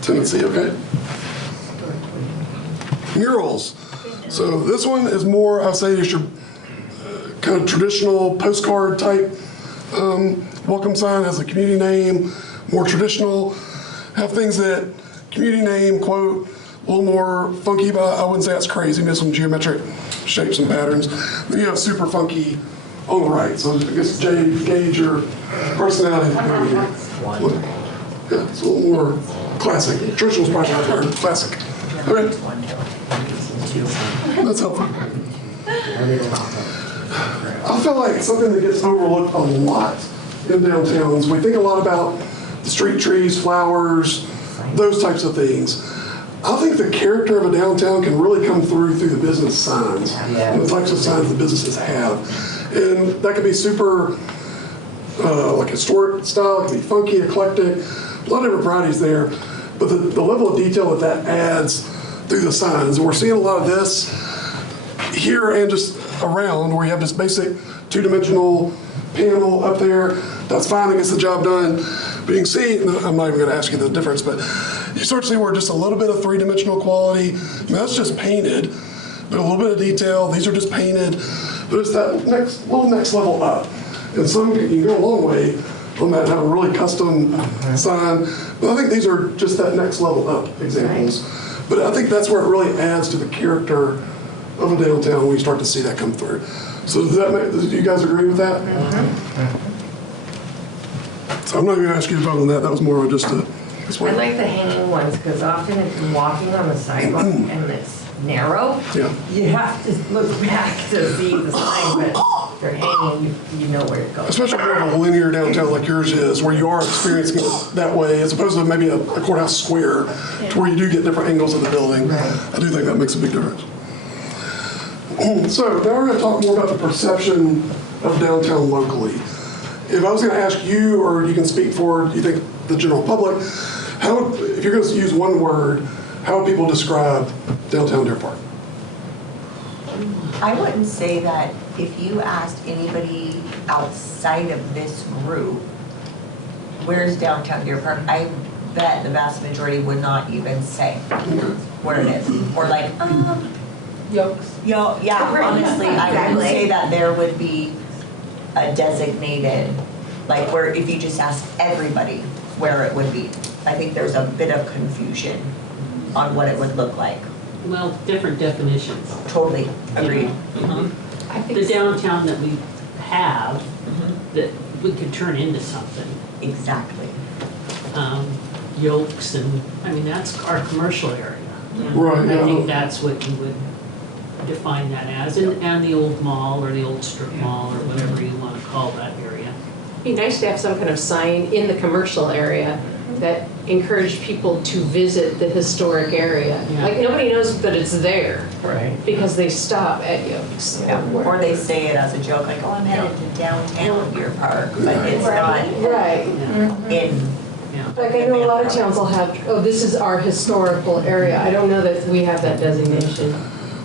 tendency. Okay. Murals. So this one is more. I'll say is your kind of traditional postcard type welcome sign. Has a community name. More traditional. Have things that community name, quote, a little more funky, but I wouldn't say that's crazy. Maybe some geometric shapes and patterns. Then you have super funky on the right. So I guess gauge your personality. Yeah, it's a little more classic. Traditional is probably not word, classic. Okay. That's helpful. I feel like something that gets overlooked a lot in downtowns, we think a lot about the street trees, flowers, those types of things. I think the character of a downtown can really come through the business signs, and the types of signs the businesses have. And that can be super like historic style, it can be funky, eclectic, a lot of different varieties there. But the level of detail that adds through the signs, and we're seeing a lot of this here and just around, where you have this basic 2-dimensional panel up there. That's fine, it gets the job done. But you can see, I'm not even going to ask you the difference, but you start to see where just a little bit of 3-dimensional quality, I mean, that's just painted, but a little bit of detail, these are just painted, but it's that next level up. And some, you can go a long way on that and have a really custom sign, but I think these are just that next level up examples. But I think that's where it really adds to the character of a downtown when you start to see that come through. So do you guys agree with that? So I'm not going to ask you to vote on that. That was more of just a. I like the hanging ones because often if you're walking on the sidewalk and it's narrow, you have to look back to see the sign, but if they're hanging, you know where to go. Especially if you're in a linear downtown like yours is, where you are experiencing it that way, as opposed to maybe a courthouse square, to where you do get different angles of the building. I do think that makes a big difference. So now we're going to talk more about the perception of downtown locally. If I was going to ask you, or you can speak for, you think the general public, if you're going to use one word, how would people describe downtown Deer Park? I wouldn't say that if you asked anybody outside of this group, where's downtown Deer Park, I bet the vast majority would not even say where it is. Or like, Yokes. yeah, honestly, I wouldn't say that there would be a designated, like where if you just asked everybody where it would be. I think there's a bit of confusion on what it would look like. Well, different definitions. Totally, agreed. I think The downtown that we have, that we could turn into something. Exactly. Yokes and, I mean, that's our commercial area. Right, I think that's what you would define that as, and the old mall or the old strip mall or whatever you want to call that area. It'd be nice to have some kind of sign in the commercial area that encouraged people to visit the historic area. Yeah. Like, nobody knows that it's there Right. because they stop at Yokes. Yeah, or they say it as a joke, like, oh, I'm headed to downtown Deer Park, but it's not Right. in. Like, I know a lot of towns will have, oh, this is our historical area. I don't know that we have that designation.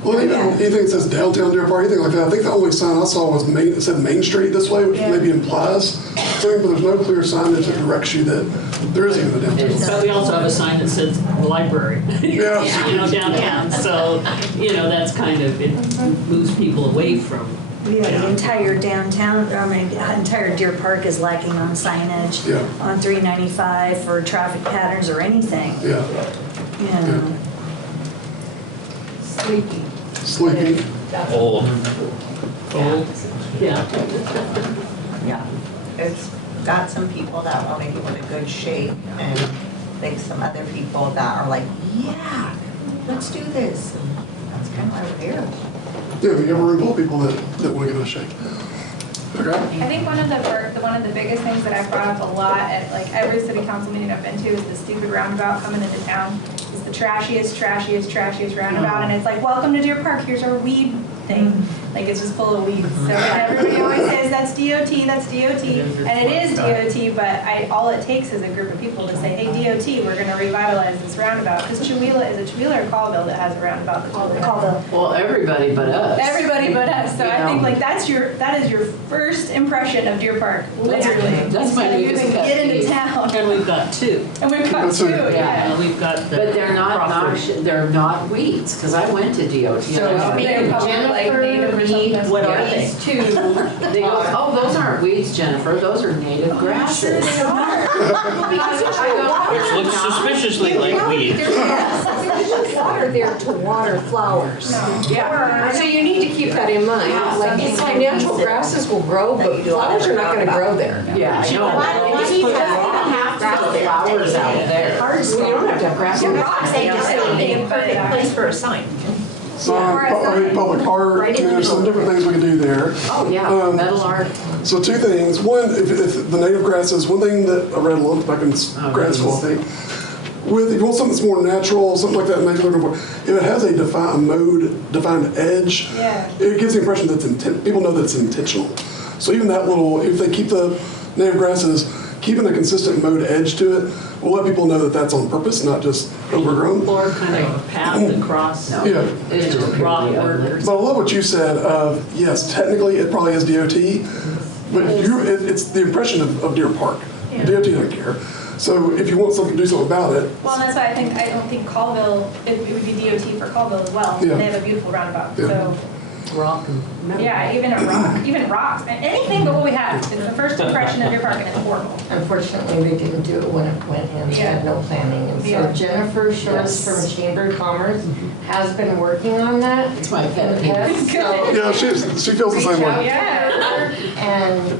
Well, even anything that says downtown Deer Park, anything like that, I think the only sign I saw was Main, it said Main Street this way, which maybe implies something, but there's no clear signage that directs you that there is even a downtown. But we also have a sign that says library, Yeah. you know, downtown. So, you know, that's kind of, it moves people away from. Yeah, the entire downtown, I mean, the entire Deer Park is lacking on signage Yeah. on 395 for traffic patterns or anything, Yeah, you know. sleepy. Old. Yeah. Yeah, it's got some people that want to keep it in good shape, and like some other people that are like, yeah, let's do this. And that's kind of why we're here. Yeah, we have a room full of people that want to get in shape. Okay. I think one of the biggest things that I've brought up a lot at like every city council meeting I've been to is the stupid roundabout coming into town. It's the trashiest roundabout, and it's like, welcome to Deer Park, here's our weed thing. Like, it's just full of weeds. So everybody always says, that's DOT, and it is DOT, but all it takes is a group of people to say, hey, DOT, we're gonna revitalize this roundabout. Because Chewelah, is it Chewelah or Colville that has a roundabout? Colville. Well, everybody but us. Everybody but us. So You I know. think like that is your first impression of Deer Park, literally. That's my Instead of biggest even pet get into peeve. town. And we've got two. And we've got two, Yeah. yeah. We've got the. But they're not Crawford. they're not weeds, because I went to DOT. So and I thought, speaking of Jennifer Mead, what are these they? two, They go, oh, those aren't weeds, Jennifer, those are native grasses. Which looks suspiciously like weeds. There's water there to water flowers. Yeah. So you need to keep that in mind. Like, it's like natural grasses will grow, but flowers are not gonna grow there. Yeah, I know. Why do you have to put flowers out there. Well, you don't have to have grass. Rocks ain't just a perfect place for a sign. Sign, public art, there's some different things we can do there. Oh, yeah, metal art. So two things. One, if the native grasses, one thing that I read a lot back in grad school, I think, if you want something that's more natural, something like that, maybe looking for, if it has a defined edge, it gives the impression that people know that it's intentional. So even that little, if they keep the native grasses, keeping a consistent mowed edge to it, will let people know that that's on purpose, not just overgrown. Or kind of a path across. Yeah. It's just rock purely work ugly. or But I love what you said of, yes, technically it probably is DOT, but it's the impression of Deer Park. DOT doesn't care. So if you want something to do something about it, Well, and that's why I don't think Colville, it would be DOT for Colville as well. Yeah. They have a beautiful roundabout, Yeah. so. rock and metal. Yeah, even rocks, anything but what we have. It's the first impression of Deer Park and it's horrible. unfortunately, they didn't do it when it went in, they had no planning. And so Yeah. Jennifer Shorts from Chamber of Commerce has been working on that. It's my in pet the peeve. past, so yeah, she feels the same reach out way. to her and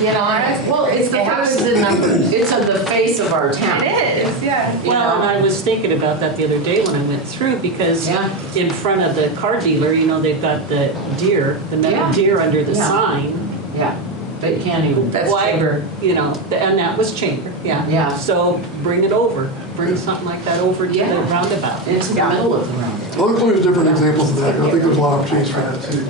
get on it. Well, it's the It has first, the numbers. it's on the face of our town. It is, yeah. You Well, and know? I was thinking about that the other day when I went through, because Yeah. in front of the car dealer, you know, they've got the deer, the metal Yeah. deer under the Yeah. sign. Yeah, they can't even. That's Why- Chamber. You know, and that was Chamber, yeah. Yeah. So bring it over, bring something like that over to the Yeah. roundabout. It's in the middle of the roundabout. I'll include different examples of that, and I think there's a lot of opportunities for that too.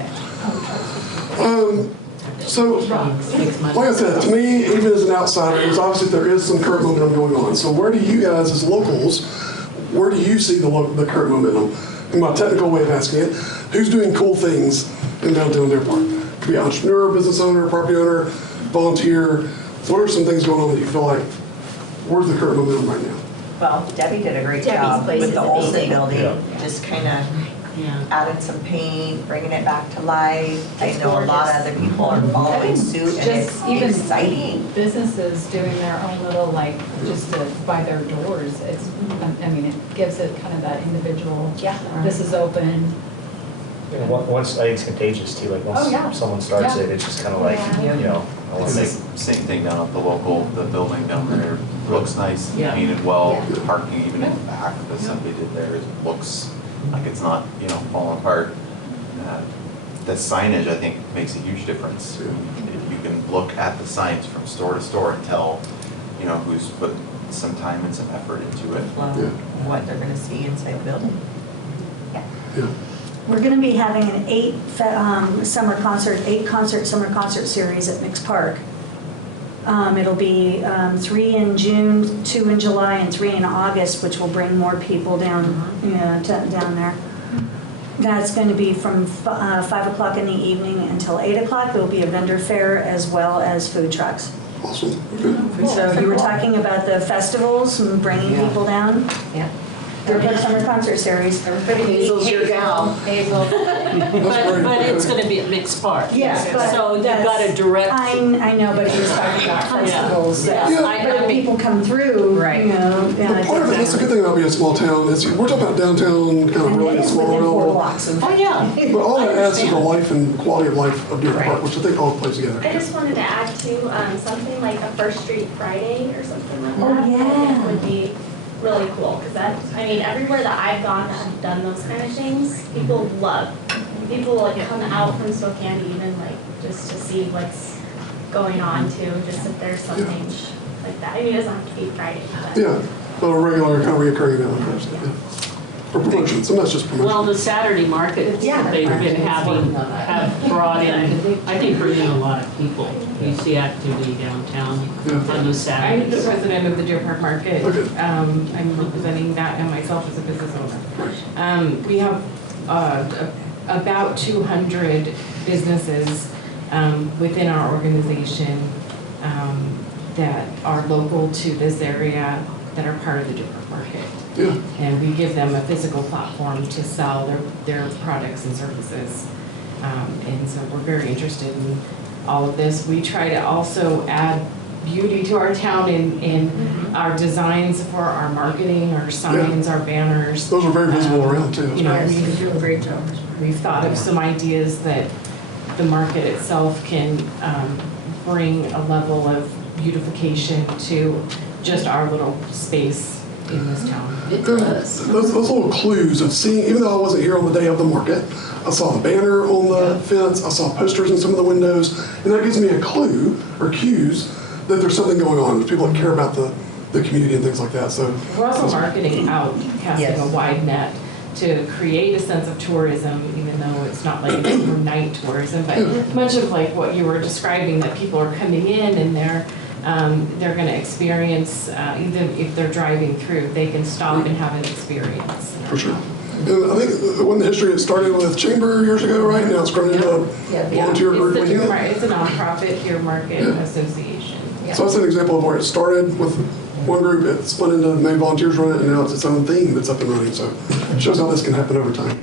So, like I said, to me, even as an outsider, it's obvious that there is some current momentum going on. So where do you guys, as locals, where do you see the current momentum? In my technical way of asking it, who's doing cool things in downtown Deer Park? Could be entrepreneur, business owner, property owner, volunteer. What are some things going on that you feel like, where's the current momentum right now? Well, Debbie did a great Debbie's job place with is the Olson amazing. building, just kind of Yeah. added some paint, bringing it back to life. I know a lot of other people are following suit, and it's Just even exciting. businesses doing their own little, like, just to, by their doors, it's, I mean, it gives it kind of that individual, this is open. Yeah, once, I think it's contagious too, like Oh, yeah. once someone starts Yeah. it, it's just kind of like, Yeah. you know, I want It's to the make. same thing down at the local, the building down there looks nice, Yeah. painted well, Yeah. the parking even in the back that somebody did there, it looks like it's not, you know, falling apart. The signage, I think, makes a huge difference. If you can look at the signs from store to store and tell, you know, who's put some time and some effort into it. What they're gonna see inside the building. We're going to be having an 8-concert summer concert series at Mix Park. It'll be 3 in June, 2 in July, and 3 in August, which will bring more people down, down there. That's going to be from 5 o'clock in the evening until 8 o'clock. There will be a vendor fair as well as food trucks. Awesome. So you were talking about the festivals and bringing people down? Yeah. Deer Park Summer Concert Series. Hazel's your gal. Hazel. But it's gonna be at Mixed Park. Yes, but So you've got a direct. I know, but he was talking about festivals. Yeah. But if people come through, Right. you know. But part of it, that's the good thing about being a small town, is we're talking about downtown, kind of really a small Within 4 level. blocks of. Oh, yeah. But all that adds to the understand. life and quality of life of Deer Park, which I think all plays together. I just wanted to add to something like a First Street Friday or something like Oh, that. I yeah. think would be really cool because that, I mean, everywhere that I've gone that have done those kind of things, people love. People like come out from Spokane to even like just to see what's going on too, just if there's something like that. I mean, it doesn't have to be Friday, but. Yeah, but a regular, kind of reoccurring event, yeah. Or promotion, sometimes just promotion. Well, the Saturday markets that they've been having have brought in, I think, bring in a lot of people. You see activity downtown on those I'm the Saturdays. president of the Deer Park Market. I'm representing that and myself as a business owner. We have about 200 businesses within our organization that are local to this area that are part of the Deer Park Market. Yeah. And we give them a physical platform to sell their products and services. And so we're very interested in all of this. We try to also add beauty to our town in our designs for our marketing, our signs, our banners. Those are very visible around too. You know, Yes, you do a great job. we've thought of some ideas that the market itself can bring a level of beautification to just our little space in this town. It does. Those little clues of seeing, even though I wasn't here on the day of the market, I saw the banner on the fence, I saw posters in some of the windows, and that gives me a clue or cues that there's something going on. There's people that care about the community and things like that. So We're also marketing out, casting Yes. a wide net to create a sense of tourism, even though it's not like an overnight tourism, but much of like what you were describing, that people are coming in and they're going to experience, even if they're driving through, they can stop and have an experience. for sure. And I think when the history, it started with Chamber years ago, right? Now it's grown into a volunteer group. It's a nonprofit Deer Market Association. So that's an example of where it started with one group, it split into many volunteers run it, and now it's its own thing that's up and running. So it shows how this can happen over time.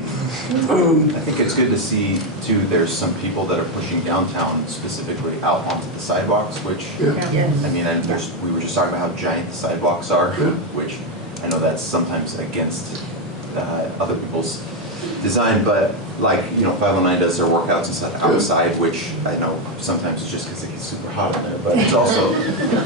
I think it's good to see too, there's some people that are pushing downtown specifically out onto the sidewalks, which, I mean, and we were just talking about how giant the sidewalks are, which I know that's sometimes against other people's design, but like, you know, 509 does their workouts and stuff outside, which I know sometimes it's just because it gets super hot in there, but it's also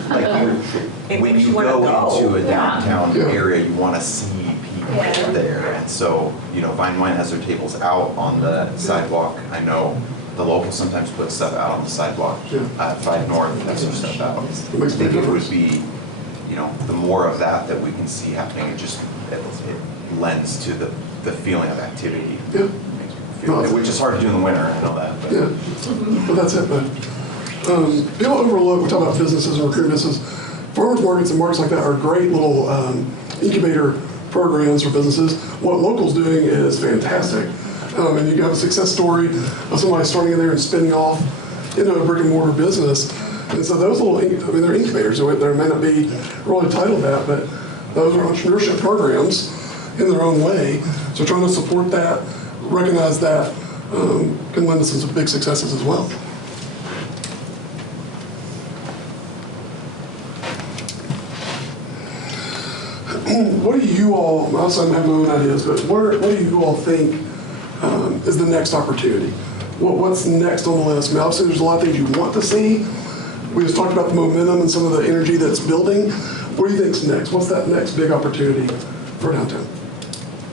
like when you go into a downtown area, you want to see people there, and so, you know, Vine Wine has their tables out on the sidewalk. I know the locals sometimes put stuff out on the sidewalk at 5 North, has their stuff out. I think it would be, you know, the more of that we can see happening, it lends to the feeling of activity. Which is hard to do in the winter, I know that. But. But that's it. But people overlook, we talk about businesses and recruiting businesses. Farmers markets and markets like that are great little incubator programs for businesses. What Local's doing is fantastic. And you have a success story of somebody starting in there and spinning off into a brick and mortar business. And so those little, they're incubators. They may not be really titled that, but those are entrepreneurship programs in their own way. So trying to support that, recognize that, can lend us some big successes as well. What do you all, also I have my own ideas, but what do you all think is the next opportunity? What's next on the list? I mean, obviously there's a lot of things you want to see. We just talked about the momentum and some of the energy that's building. What do you think's next? What's that next big opportunity for downtown?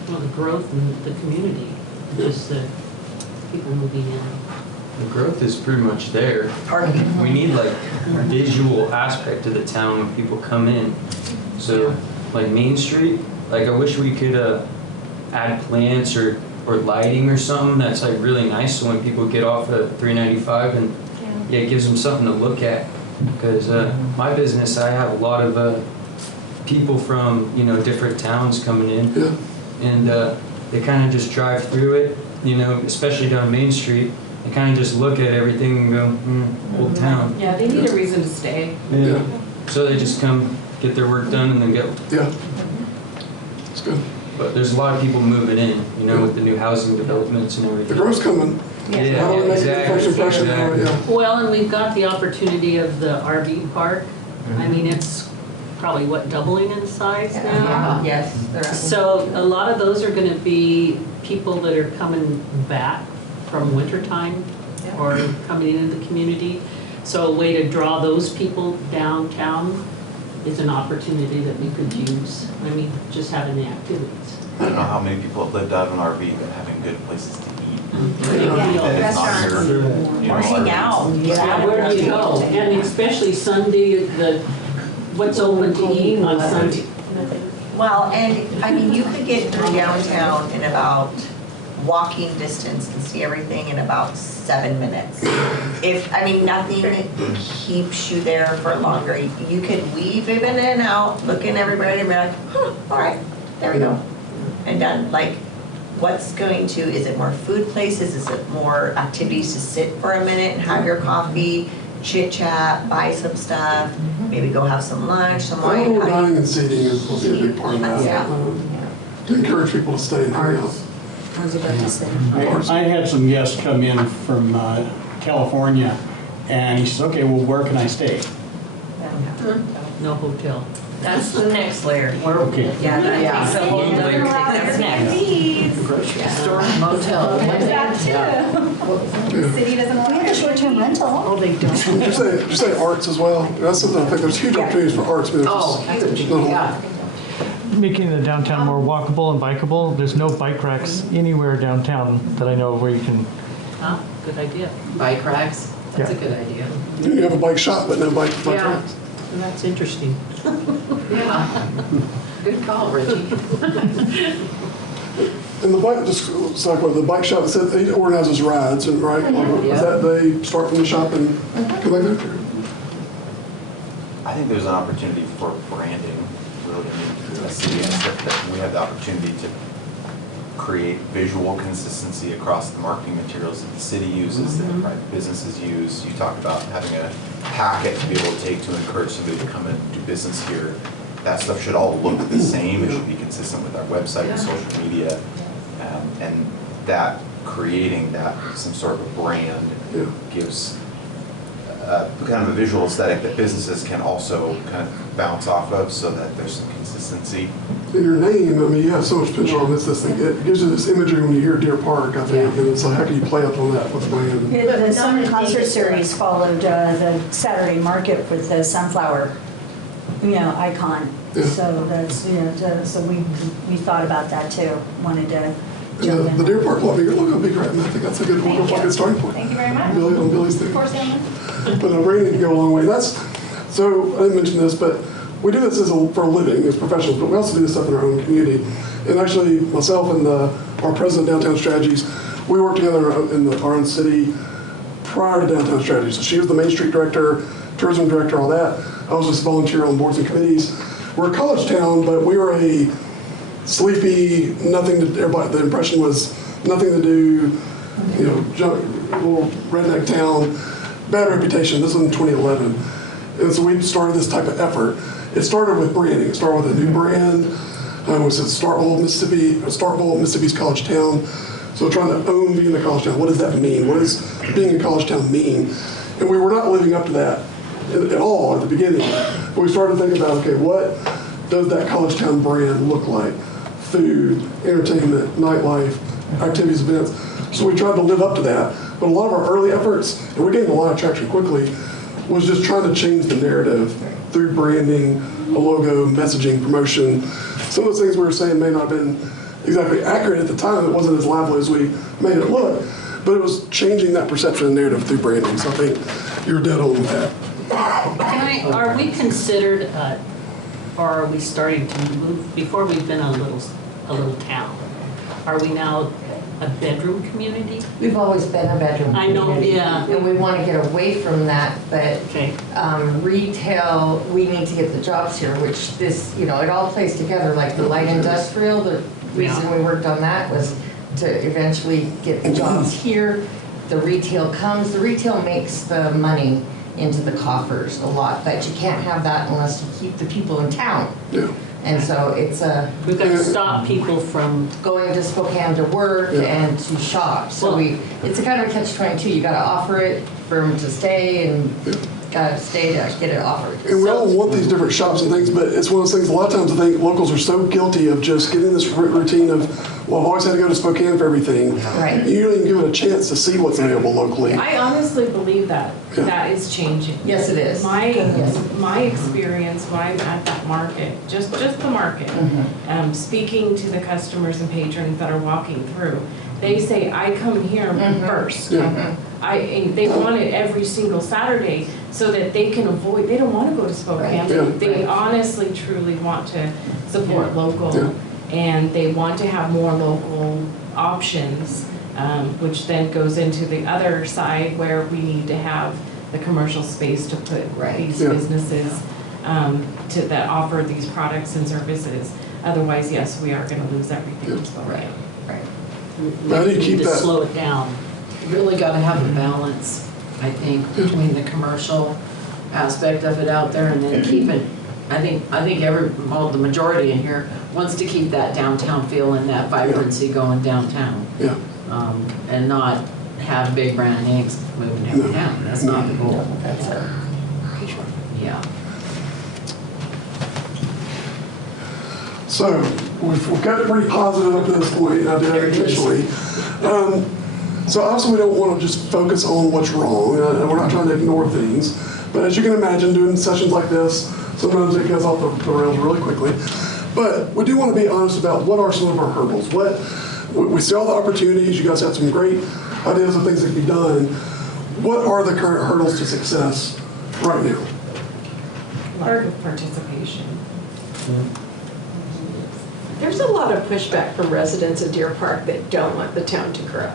Well, the growth in the community, just the people moving in. the growth is pretty much there. Parking. We need like a visual aspect to the town when people come in. So like Main Street, like I wish we could add plants or lighting or something that's like really nice, so when people get off at 395 and yeah, it gives them something to look at. Because my business, I have a lot of people from, you know, different towns coming in. Yeah. And they kind of just drive through it, you know, especially down Main Street. They kind of just look at everything and go, old town. Yeah, they need a reason to stay. Yeah. So they just come, get their work done and then go. Yeah. It's good. But there's a lot of people moving in, you know, with the new housing developments and everything. The growth's coming. Yeah, How do we make the first impression? exactly. Yeah. Well, and we've got the opportunity of the RV park. I mean, it's probably, what, doubling in size now? Yes. they're up. So a lot of those are gonna be people that are coming back from wintertime or coming into the community. So a way to draw those people downtown is an opportunity that we could use. I mean, just having the activities. I don't know how many people have lived out of an RV but having good places to eat. Yeah. That is not your, you know, Or hang out. Yeah, where do you go? And especially Sunday, what's open to eat on Sunday? Well, and I mean, you could get through downtown in about walking distance and see everything in about 7 minutes. I mean, nothing keeps you there for longer. You could weave in and out, look in everybody and be like, all right, there we go. And done. Like, what's going to, is it more food places? Is it more activities to sit for a minute and have your coffee, chit chat, buy some stuff, maybe go have some lunch, some wine? Dining and seating is supposed to be a big part of that. Yeah. To encourage people to stay and hang out. I was about to say. I had some guests come in from California, and he says, okay, well, where can I stay? No hotel. That's the next layer. Okay. Yeah, that's a whole other, that's next. Grocery store, motel. That too. The city doesn't want. We have a short-term rental. Oh, they don't. Did you say arts as well? That's something I think there's huge opportunities for arts. But Oh, Yeah. Making the downtown more walkable and bikeable. There's no bike racks anywhere downtown that I know of where you can. Huh? Good idea. Bike racks, that's a Yeah. good idea. You have a bike shop, but no bike Yeah. racks. That's interesting. Yeah. Good call, Richie. And the bike, just talk about the bike shop, said it organizes rides, and right? Yeah. Is that they start from the shop and come back there? I think there's an opportunity for branding, really. I mean, I see that we have the opportunity to create visual consistency across the marketing materials that the city uses, that private businesses use. You talk about having a packet to be able to take to encourage somebody to come and do business here. That stuff should all look the same. It should be consistent with our website and social media. And that creating that, some sort of a brand gives kind of a visual aesthetic that businesses can also kind of bounce off of, so that there's some consistency. In your name, I mean, you have so much potential on this thing. It gives you this imagery when you hear Deer Park, I think, and it's like, how can you play up on that with the brand? The summer concert series followed the Saturday market with the sunflower, icon. Yeah. So that's, so we thought about that too, wanted to jump in. The Deer Park lobby, look how big, right? And I think that's a good starting point. Thank you very much. Billy, on Billy's thing. Of course, Emily. But branding can go a long way. So I didn't mention this, but we do this for a living as professionals, but we also do this stuff in our own community. And actually, myself and our president of Downtown Strategies, we worked together in our own city prior to Downtown Strategies. So she was the Main Street director, tourism director, all that. I was just volunteer on boards and committees. We're a college town, but we were a sleepy, nothing to, everybody, the impression was nothing to do, little redneck town, bad reputation. This was in 2011. And so we started this type of effort. It started with branding. It started with a new brand. We said Starkville, Mississippi's college town. So trying to own being a college town. What does that mean? What does being a college town mean? And we were not living up to that at all at the beginning. But we started thinking about, okay, what does that college town brand look like? Food, entertainment, nightlife, activities, events. So we tried to live up to that. But a lot of our early efforts, and we gained a lot of traction quickly, was just trying to change the narrative through branding, a logo, messaging, promotion. Some of those things we were saying may not have been exactly accurate at the time. It wasn't as lively as we made it look. But it was changing that perception and narrative through branding, so I think you're dead on with that. Are we considered, or are we starting to move, before we've been a little town, are we now a bedroom community? We've always been a bedroom I know, community. yeah. And we want to get away from that, but retail, we need to get the jobs here, which this, it all plays together, like the light industrial, the reason we worked on that was to eventually get the jobs here. The retail comes, the retail makes the money into the coffers a lot, but you can't have that unless you keep the people in town. Yeah. And so it's we've got to stop people from going to Spokane to work and to shop. So it's a kind of a catch-22. You got to offer it for them to stay, and got to stay to get it offered. And we all want these different shops and things, but it's one of those things, a lot of times I think locals are so guilty of just getting this routine of, well, I've always had to go to Spokane for everything. Right. You don't even give it a chance to see what's available locally. I honestly believe that is changing. Yes, it is. My experience when I'm at that market, just the market, speaking to the customers and patrons that are walking through, they say, I come here first. Yeah. And they want it every single Saturday so that they can avoid, they don't want to go to Spokane. They honestly, truly want to support local, and they want to have more local options, which then goes into the other side where we need to have the commercial space to put these businesses that offer these products and services. Otherwise, yes, we are going to lose everything in Spokane. How do you keep to that? slow it down. Really got to have a balance, I think, between the commercial aspect of it out there and then keep it. I think the majority in here wants to keep that downtown feel and that vibrancy going downtown. Yeah. And not have big brand names moving downtown. That's not the goal. That's it. Yeah. So we've got it pretty positive up to this point, and I did it initially. So obviously we don't want to just focus on what's wrong, and we're not trying to ignore things. But as you can imagine, doing sessions like this, sometimes it goes off the rails really quickly. But we do want to be honest about what are some of our hurdles. We see all the opportunities. You guys have some great ideas of things that can be done. What are the current hurdles to success right now? Lack of participation. There's a lot of pushback from residents of Deer Park that don't want the town to grow.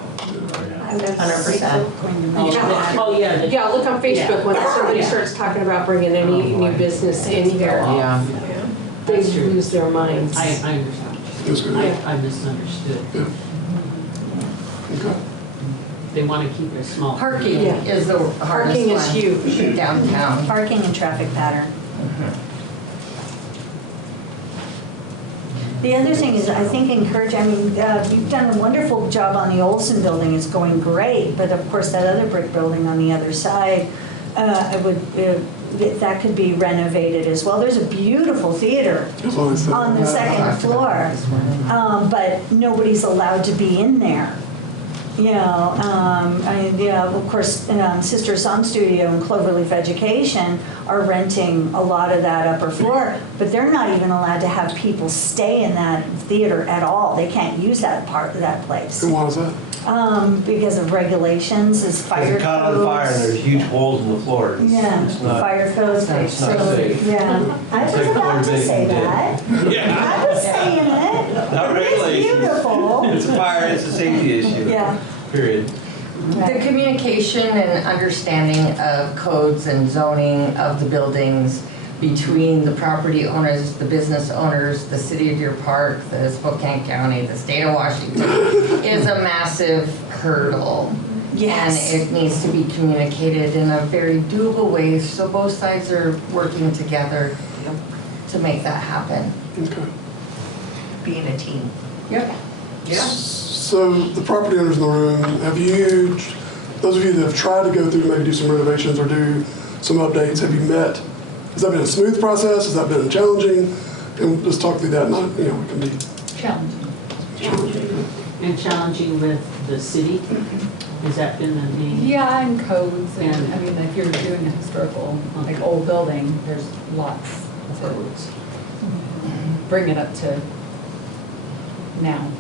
100%. Oh, yeah. Yeah, look on Facebook when somebody starts talking about bringing any new business in here. Yeah. They lose their minds. I understand. I misunderstood. Okay. They want to keep it small. Parking is the hardest Parking is one huge. downtown. Parking and traffic pattern. The other thing is, I think you've done a wonderful job on the Olson building, it's going great, but of course that other brick building on the other side, that could be renovated as well. There's a beautiful theater on the second floor, but nobody's allowed to be in there. Of course, Sister Song Studio and Cloverleaf Education are renting a lot of that upper floor, but they're not even allowed to have people stay in that theater at all. They can't use that part of that place. And why is that? Because of regulations, is fire It's caught on fire and codes. there's huge holes in the floor. It's not, Fire codes. it's not safe. Yeah, I was about to say that. I was saying it. Not It is regulations. beautiful. It's a fire, it's a safety issue. Yeah. Period. The communication and understanding of codes and zoning of the buildings between the property owners, the business owners, the city of Deer Park, the Spokane County, the state of Washington is a massive hurdle. Yes. And it needs to be communicated in a very doable way, so both sides are working together to make that happen. Okay. Being a team. Yep. Yeah. So the property owners in the room, those of you that have tried to go through, maybe do some renovations or do some updates, have you met? Has that been a smooth process? Has that been challenging? And let's talk through that. We can be Challenging. And challenging with the city? Has that been the main? Yeah, and codes, and I mean, if you're doing a historical, like old building, there's lots of codes. Bring it up to now.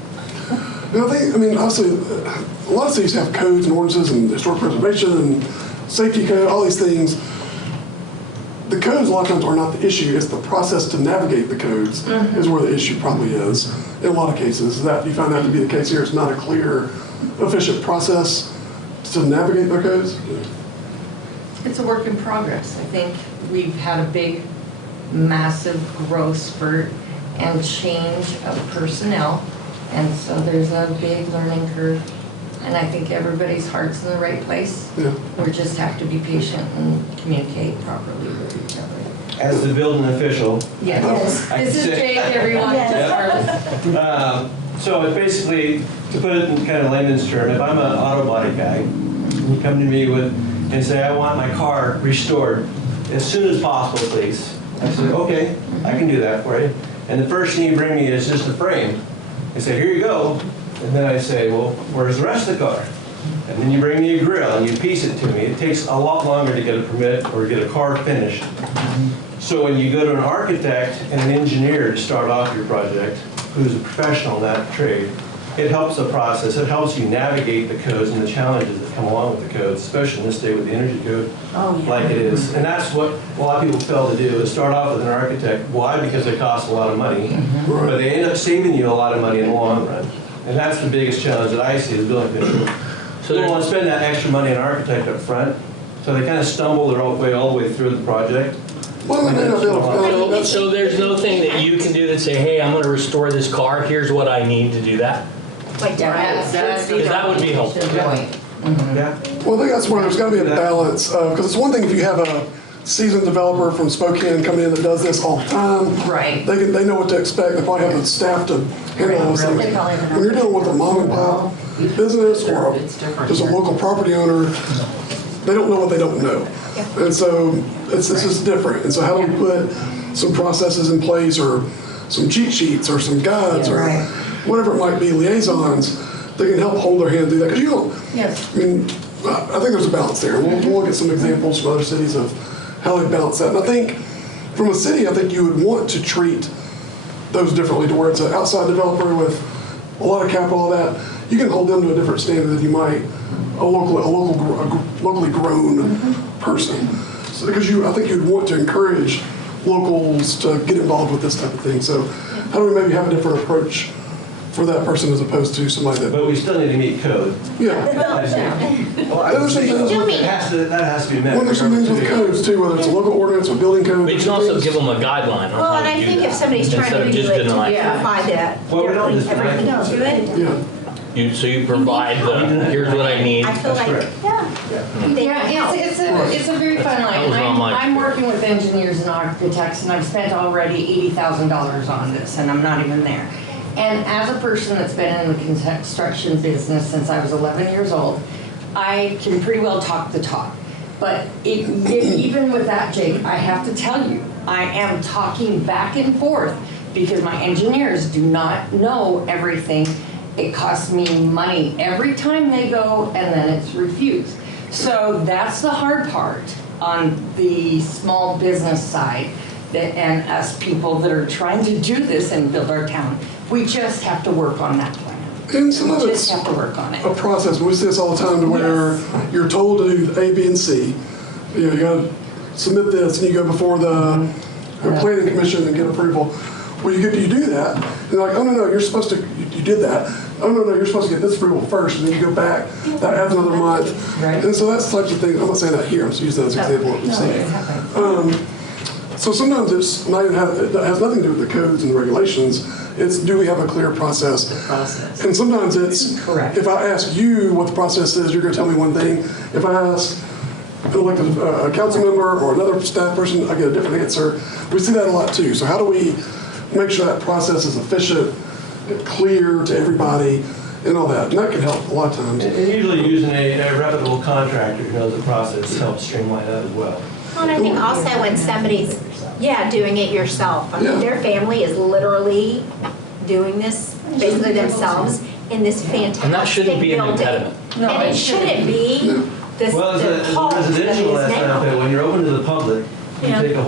And I think, I mean, obviously, a lot of cities have codes and ordinances and historic preservation and safety code, all these things. The codes a lot of times are not the issue, it's the process to navigate the codes is where the issue probably is in a lot of cases. That you find that to be the case here, it's not a clear, efficient process to navigate their codes. It's a work in progress. I think we've had a big, massive growth spurt and change of personnel. And so there's a big learning curve. And I think everybody's heart's in the right place. Yeah. We just have to be patient and communicate properly with each other. As the building official. Yes. I This is can say- Jake, everyone. Yep. So it's basically, to put it in kind of layman's term, if I'm an auto body guy, and you come to me and say, I want my car restored as soon as possible, please. I say, okay, I can do that for you. And the first thing you bring me is just a frame. I say, here you go. And then I say, well, where's the rest of the car? And then you bring me a grill and you piece it to me. It takes a lot longer to get a permit or get a car finished. So when you go to an architect and an engineer to start off your project, who's a professional in that trade, it helps the process. It helps you navigate the codes and the challenges that come along with the codes, especially in this day with the energy code like it is. And that's what a lot of people fail to do, is start off with an architect. Why? Because they cost a lot of money, but they end up saving you a lot of money in the long run. And that's the biggest challenge that I see as building official. So they don't want to spend that extra money on an architect up front, so they kind of stumble their way all the way through the project. So there's no thing that you can do that say, hey, I'm going to restore this car, here's what I need to do that? Like That would be helpful. Yeah. Well, I think that's where there's got to be a balance, because it's one thing if you have a seasoned developer from Spokane coming in that does this all the time. Right. They know what to expect. They probably have the staff to handle those things. When you're dealing with a mom and pop business or just a local property owner, they don't know what they don't know. And so it's just different. And so how do we put some processes in place or some cheat sheets or some guides or whatever it might be, liaisons that can help hold their hand through that? Because you don't, I mean, I think there's a balance there. We'll look at some examples from other cities of how they balance that. And I think from a city, I think you would want to treat those differently to where it's an outside developer with a lot of capital, all that. You can hold them to a different standard than you might a locally grown person. So because I think you'd want to encourage locals to get involved with this type of thing. So how do we maybe have a different approach for that person as opposed to somebody that... But we still need to meet code. Yeah. Well, I would say that has to be met. Well, there's some things with codes too, whether it's a local ordinance or building code. But you can also give them a guideline on Well, how and to I do think that. if somebody's trying to do it, to provide that, Well, we don't they're just putting everything deny to it. Yeah. So you provide the, here's what I need. I feel like, It's a very fun line. I'm working with engineers and architects, and I've spent already $80,000 on this, and I'm not even there. And as a person that's been in the construction business since I was 11 years old, I can pretty well talk the talk. But even with that, Jake, I have to tell you, I am talking back and forth because my engineers do not know everything. It costs me money every time they go, and then it's refused. So that's the hard part on the small business side, and us people that are trying to do this and build our town. We just have to work on that plan. And some of it's have to work on it. A process. We see this all the time to where you're told to do A, B, and C. You got to submit this, and you go before the planning commission and get approval. Well, you do that, and they're like, oh no, you're supposed to. You did that. Oh no, you're supposed to get this approval first, and then you go back. That adds another month. Right. And so that's the types of things. I'm not saying that here. I'm just using that as an example of what we've seen. So sometimes it's not even it has nothing to do with the codes and the regulations. It's do we have a clear process? The process. And sometimes it's correct. If I ask you what the process is, you're going to tell me one thing. If I ask an elected council member or another staff person, I get a different answer. We see that a lot too. So how do we make sure that process is efficient, clear to everybody, and all that? And that can help a lot of times. And usually using a reputable contractor who knows the process helps streamline that as well. Well, and I think also when somebody's, doing it yourself. I mean, their family is literally doing this, basically themselves, in this fantastic building. And that shouldn't be an impediment. No, and it shouldn't be Well, as a residential benefit, when you're open to the public, You take it to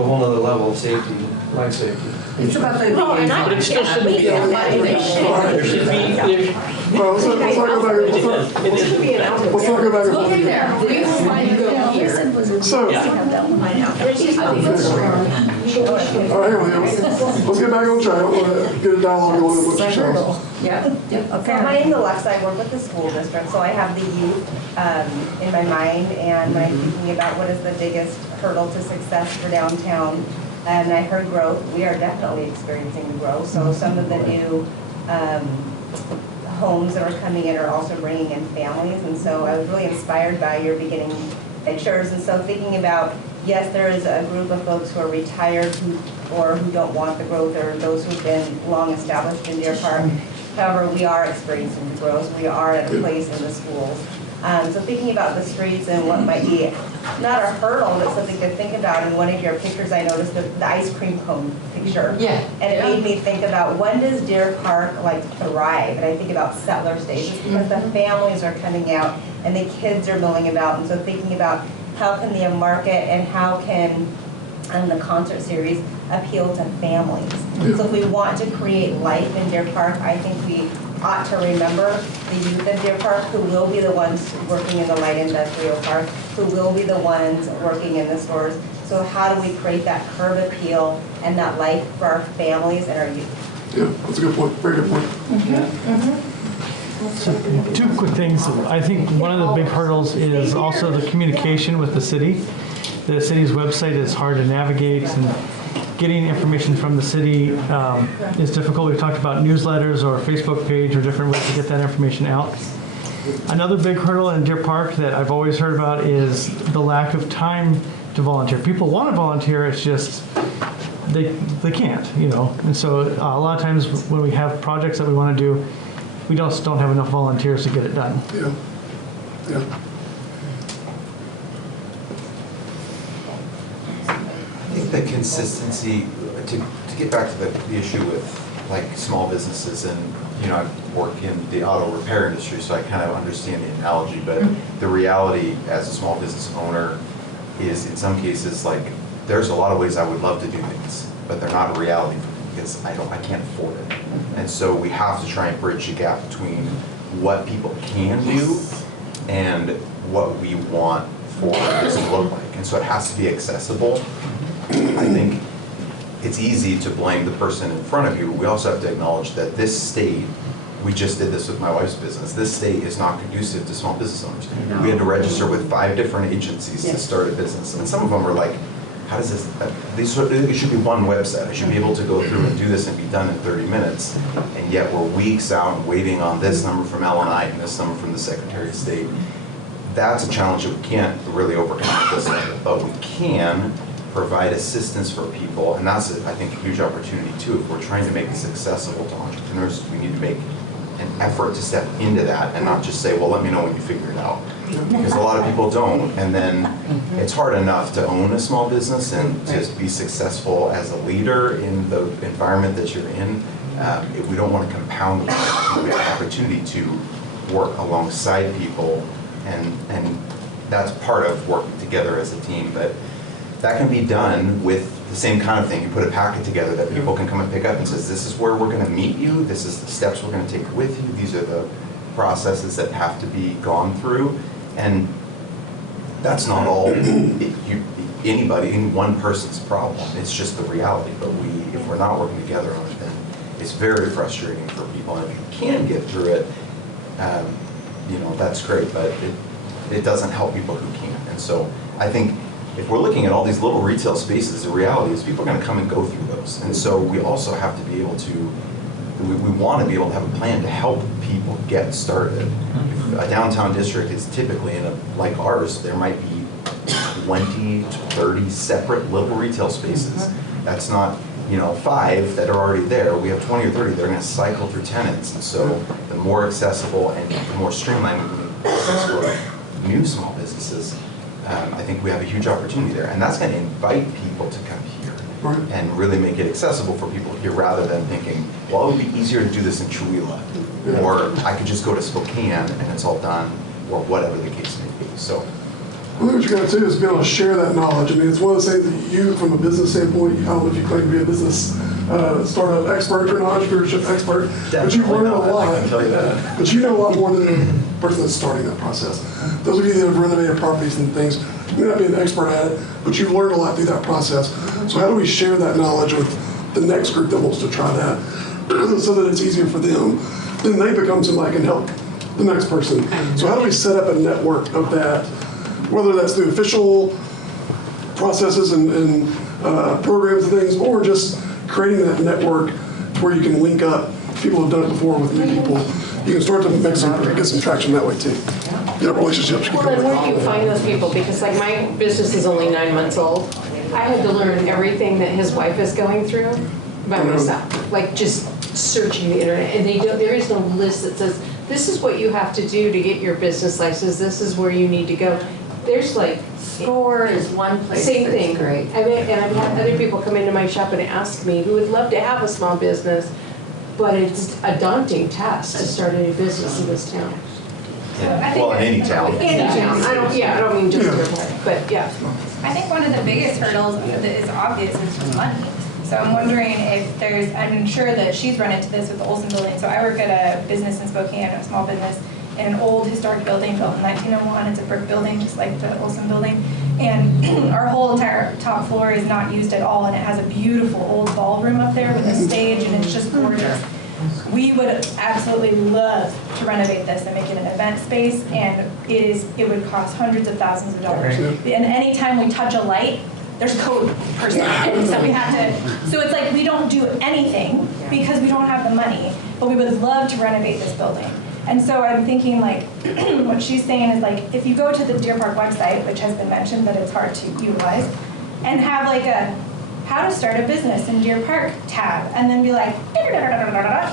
a whole nother level of safety, life safety. It's about the liaison. But it still shouldn't be a there should be, Well, let's not go back and forth. Let's not go back and forth. So, all right, let's get back on track. I want to get a dialogue going with what you show. Yeah. So my name's Alexa, I work with the school district, so I have the youth in my mind, and when I'm thinking about what is the biggest hurdle to success for downtown, and I heard growth, we are definitely experiencing growth, so some of the new homes that are coming in are also bringing in families, and so I was really inspired by your beginning pictures, and so thinking about, yes, there is a group of folks who are retired who don't want the growth, or those who've been long established in Deer Park. However, we are experiencing the growth. We are at a place in the schools. So thinking about the streets and what might be not a hurdle, but something to think about. In one of your pictures, I noticed the ice cream cone picture. Yeah. And it made me think about, when does Deer Park thrive? And I think about settler stages, because the families are coming out and the kids are milling about. And so thinking about how can the market and how can the concert series appeal to families. So if we want to create life in Deer Park, I think we ought to remember the youth of Deer Park, who will be the ones working in the light industrial park, who will be the ones working in the stores. So how do we create that curb appeal and that life for our families and our youth? Yeah, that's a good point. Very good point. So, two quick things. I think one of the big hurdles is also the communication with the city. The city's website is hard to navigate, and getting information from the city is difficult. We've talked about newsletters or Facebook page or different ways to get that information out. Another big hurdle in Deer Park that I've always heard about is the lack of time to volunteer. People want to volunteer, it's just they can't, And so a lot of times when we have projects that we want to do, we just don't have enough volunteers to get it done. Yeah. Yeah. I think the consistency, to get back to the issue with small businesses, and I work in the auto repair industry, so I kind of understand the analogy, but the reality as a small business owner is, in some cases, there's a lot of ways I would love to do things, but they're not a reality for me because I can't afford it. And so we have to try and bridge the gap between what people can do and what we want for this to look like. And so it has to be accessible. I think it's easy to blame the person in front of you. We also have to acknowledge that this state, we just did this with my wife's business, this state is not conducive to small business owners. No. We had to register with 5 different agencies to start a business. And some of them were like, how does this, it should be one website. I should be able to go through and do this and be done in 30 minutes. And yet we're weeks out waiting on this number from LNI and this number from the Secretary of State. That's a challenge that we can't really overcome at this level, but we can provide assistance for people, and that's, I think, a huge opportunity too. If we're trying to make this accessible to entrepreneurs, we need to make an effort to step into that and not just say, well, let me know when you figure it out. Because a lot of people don't, and then it's hard enough to own a small business and to be successful as a leader in the environment that you're in. If we don't want to compound the we have an opportunity to work alongside people, and that's part of working together as a team. But that can be done with the same kind of thing. You put a packet together that people can come and pick up and says, this is where we're going to meet you, this is the steps we're going to take with you, these are the processes that have to be gone through. And that's not all anybody, any one person's problem. It's just the reality. But if we're not working together on it, then it's very frustrating for people. And if you can get through it, that's great. But it doesn't help people who can't. And so I think if we're looking at all these little retail spaces, the reality is people are going to come and go through those. And so we also have to be able to, we want to be able to have a plan to help people get started. If a downtown district is typically like ours, there might be 20 to 30 separate little retail spaces. That's not, 5 that are already there. We have 20 or 30 that are going to cycle through tenants. And so the more accessible and the more streamlined we can process for new small businesses, I think we have a huge opportunity there. And that's going to invite people to come here and really make it accessible for people here, rather than thinking, well, it would be easier to do this in Chihuahua, or I could just go to Spokane and it's all done, or whatever the case may be. So I think what you got to do is be able to share that knowledge. I mean, it's one of those things that you, from a business standpoint, I don't know if you claim to be a business startup expert or an entrepreneurship expert, but you've learned a lot. I can tell you that. But you know a lot more than the person that's starting that process. Those of you that have renovated properties and things, you may not be an expert at it, but you've learned a lot through that process. So how do we share that knowledge with the next group that wants to try that so that it's easier for them? Then they become somebody that can help the next person. So how do we set up a network of that, whether that's through official processes and programs and things, or just creating that network where you can link up. People have done it before with new people. You can start to get some traction that way too. Get relationships. Well, then where do you find those people? Because like my business is only 9 months old. I had to learn everything that his wife is going through by myself. Like just searching the internet, and there is no list that says this is what you have to do to get your business license. This is where you need to go. There's like SCORE is one place same that's thing. great. I mean, and I've had other people come into my shop and ask me who would love to have a small business, but it's a daunting task to start a new business in this town. Well, in any town. Any town. I don't mean just Deer Park, but yeah. I think one of the biggest hurdles that is obvious is just money. So I'm wondering if there's, I'm sure that she's run into this with the Olson building. So I work at a business in Spokane, a small business, in an old historic building built in 1901. It's a brick building, just like the Olson building. And our whole entire top floor is not used at all, and it has a beautiful old ballroom up there with a stage, and it's just gorgeous. We would absolutely love to renovate this and make it an event space, and it would cost hundreds of thousands of dollars. And anytime we touch a light, there's code per se, and so we have to, so it's like we don't do anything because we don't have the money, but we would love to renovate this building. And so I'm thinking like, what she's saying is like, if you go to the Deer Park website, which has been mentioned that it's hard to utilize, and have like a how to start a business in Deer Park tab, and then be like,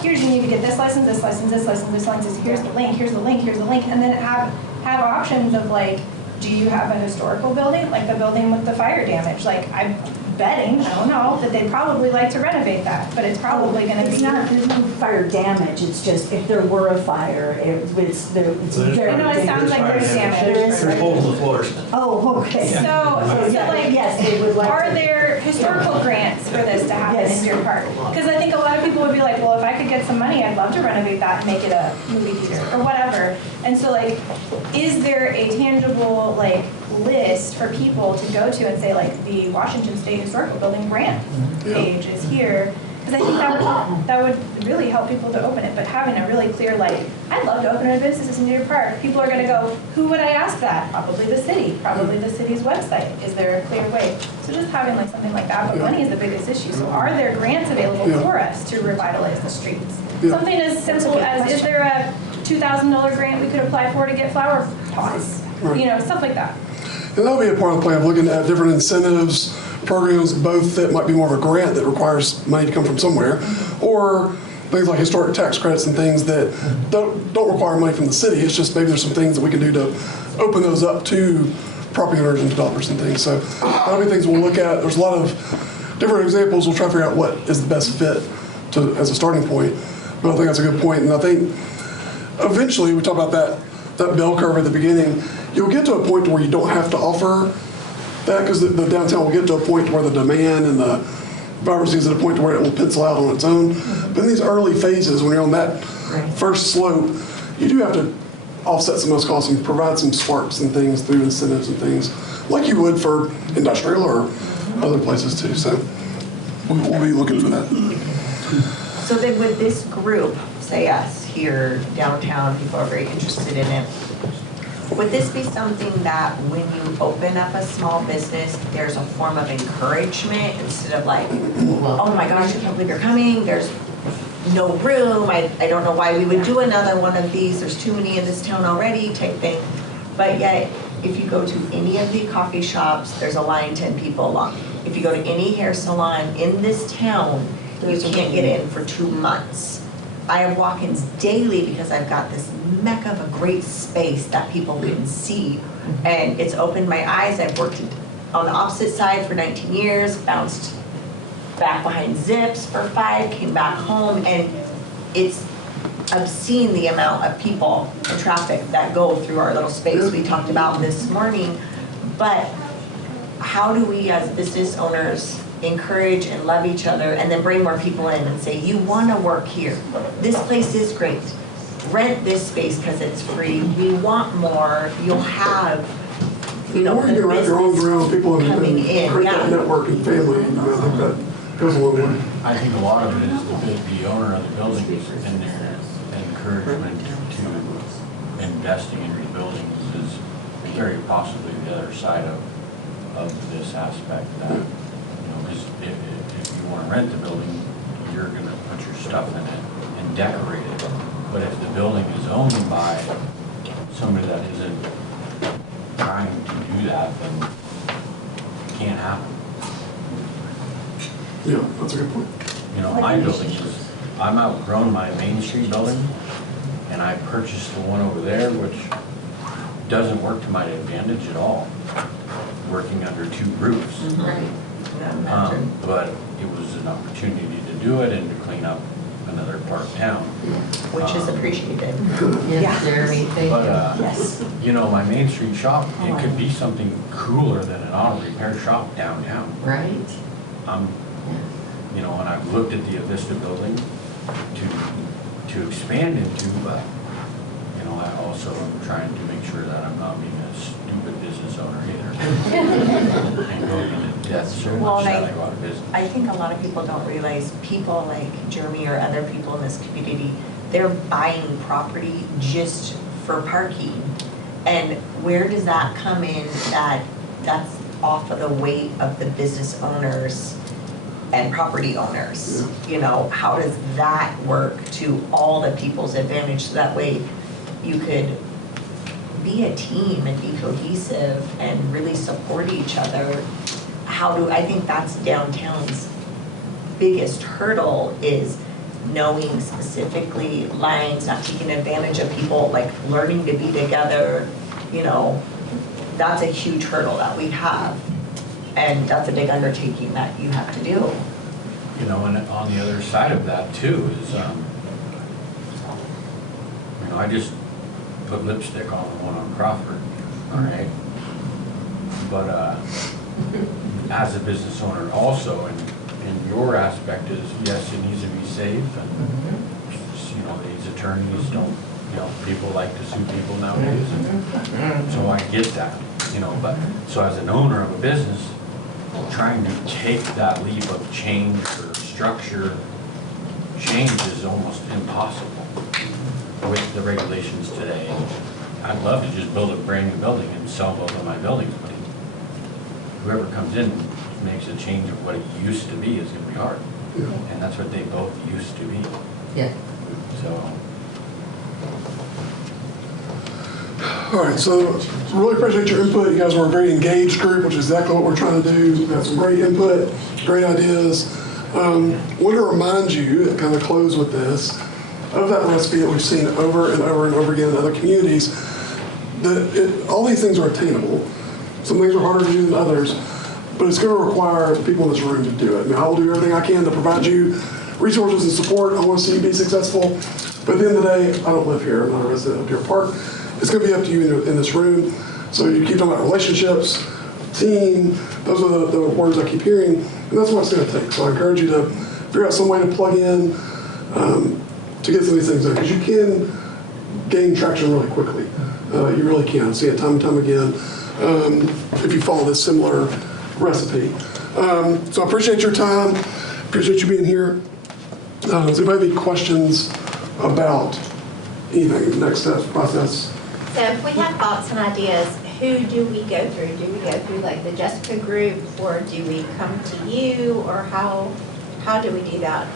here's you need to get this license, this license, this license, this license, here's the link, here's the link, here's the link, and then have options of like, do you have a historical building, like the building with the fire damage? Like I'm betting, I don't know, that they'd probably like to renovate that, but it's probably going to be. There's no fire damage, it's just if there were a fire, it's very it sounds like there's damage. There's holes in the floors. Oh, okay. So like, yes, they would like are there historical grants for this to happen in Deer Park? Because I think a lot of people would be like, well, if I could get some money, I'd love to renovate that and make it a movie theater or whatever. And so like, is there a tangible like list for people to go to and say like the Washington State Historical Building grant page is here? Because I think that would really help people to open it, but having a really clear like, I'd love to open a business in Deer Park. People are going to go, who would I ask that? Probably the city, probably the city's website. Is there a clear way? So just having like something like that, but money is the biggest issue. So are there grants available for us to revitalize the streets? Something as simple as, is there a $2,000 grant we could apply for to get flower pots? You know, stuff like that. And that'll be a part of the plan of looking at different incentives, programs, both that might be more of a grant that requires money to come from somewhere, or things like historic tax credits and things that don't require money from the city. It's just maybe there's some things that we can do to open those up to property owners and developers and things. So that'll be things we'll look at. There's a lot of different examples. We'll try to figure out what is the best fit as a starting point. But I think that's a good point. And I think eventually we talk about that bell curve at the beginning. You'll get to a point where you don't have to offer that, because the downtown will get to a point where the demand and the vibrancy is at a point where it will pencil out on its own. But in these early phases, when you're on that first slope, you do have to offset some of those costs and provide some sparks and things through incentives and things, like you would for industrial or other places too. So we'll be looking for that. So then with this group, say us here downtown, people are very interested in it. Would this be something that when you open up a small business, there's a form of encouragement instead of like, oh my gosh, I can't believe you're coming, there's no room, I don't know why we would do another one of these, there's too many in this town already type thing. But yet, if you go to any of the coffee shops, there's a line 10 people long. If you go to any hair salon in this town, you can't get in for 2 months. I have walk-ins daily because I've got this mecca of a great space that people can see. And it's opened my eyes. I've worked on the opposite side for 19 years, bounced back behind Zips for 5, came back home, and it's obscene the amount of people and traffic that go through our little space we talked about this morning. But how do we as business owners encourage and love each other and then bring more people in and say, you want to work here. This place is great. Rent this space because it's free. We want more. You'll have, you know, the more you get your arms around people and create that network and family, I think that goes a long way. I think a lot of it is the owner of the building and their encouragement to investing in these buildings is very possibly the other side of this aspect that, you know, because if you want to rent the building, you're going to put your stuff in it and decorate it. But if the building is owned by somebody that isn't trying to do that, then it can't happen. Yeah, that's a good point. You know, my building is, I'm outgrown my Main Street building, and I purchased the one over there, which doesn't work to my advantage at all, working under two roofs. Right. But it was an opportunity to do it and to clean up another part of town. Which is appreciated. Yes, Jeremy, thank But, you. Yes. you know, my Main Street shop, it could be something cooler than an auto repair shop downtown. Right. You know, and I've looked at the Avista building to expand into, but, you know, I also am trying to make sure that I'm not being a stupid business owner either. And going into debt so much that I go out of business. I think a lot of people don't realize people like Jeremy or other people in this community, they're buying property just for parking. And where does that come in that's off of the weight of the business owners and property owners? You know, how does that work to all the people's advantage? So that way you could be a team and be cohesive and really support each other. I think that's downtown's biggest hurdle is knowing specifically lines, not taking advantage of people, like learning to be together, you know, that's a huge hurdle that we have. And that's a big undertaking that you have to do. You know, and on the other side of that too is, you know, I just put lipstick on the one on Crawford, all right? But as a business owner also, and your aspect is, yes, it needs to be safe, and, you know, these attorneys don't, you know, people like to sue people nowadays, and so I get that, you know, but, so as an owner of a business, trying to take that leap of change or structure change is almost impossible with the regulations today. I'd love to just build a brand new building and sell both of my buildings, but whoever comes in makes a change of what it used to be is going to be hard. And that's what they both used to be. Yeah. So. All right, so really appreciate your input. You guys were a very engaged group, which is exactly what we're trying to do. We've got some great input, great ideas. Want to remind you, kind of close with this, of that recipe that we've seen over and over and over again in other communities, that all these things are attainable. Some things are harder to do than others, but it's going to require the people in this room to do it. I mean, I will do everything I can to provide you resources and support. I want to see you be successful. But at the end of the day, I don't live here. I'm not a resident of Deer Park. It's going to be up to you in this room. So you keep talking about relationships, team, those are the words I keep hearing, and that's what it's going to take. So I encourage you to figure out some way to plug in to get some of these things done, because you can gain traction really quickly. You really can. See it time and time again if you follow this similar recipe. So I appreciate your time. Appreciate you being here. Does anybody have any questions about anything, next steps, process? So if we have thoughts and ideas, who do we go through? Do we go through like the Jessica group, or do we come to you, or how do we do that?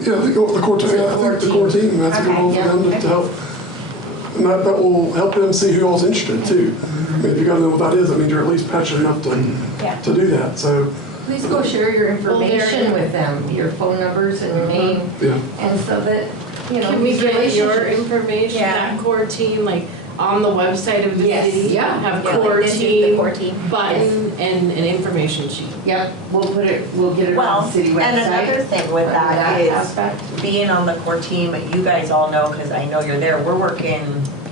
Yeah, I think the core team. I think the core team. That's a good role for them to help, and that will help them see who all's interested too. I mean, if you got to know what that is, that means you're at least passionate enough to do that. So please go share your information with them, your phone numbers and your name, and so that, you know, Can we get your relationships- information, that core team, like on the website of the city? Yeah. Have Yeah, core like this is the team core team. button and an information sheet. Yep, we'll get it on the city website. And another thing with that is aspect. being on the core team, you guys all know, because I know you're there, we're working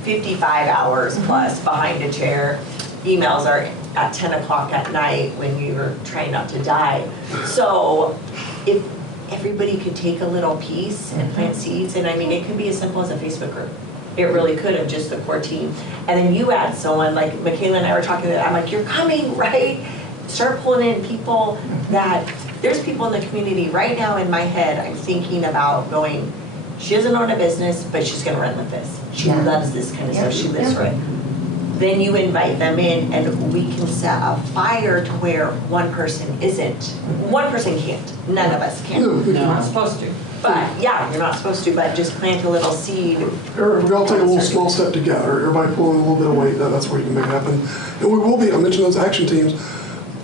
55 hours plus behind a chair. Emails are at 10 o'clock at night when you're trying not to die. So if everybody could take a little piece and plant seeds, and I mean, it could be as simple as a Facebook group. It really could have, just the core team. And then you add someone, like Michaela and I were talking, I'm like, you're coming, right? Start pulling in people that, there's people in the community right now in my head, I'm thinking about going, she doesn't own a business, but she's gonna run with this. She loves this kind of stuff, she lives for it. Then you invite them in and we can set a fire to where one person isn't. One person can't, none of us can. No. You're not supposed to. But, yeah, you're not supposed to, but just plant a little seed. Or if we all take a little small step together, everybody pulling a little bit of weight, that's where you can make it happen. And we will be, I mentioned those action teams,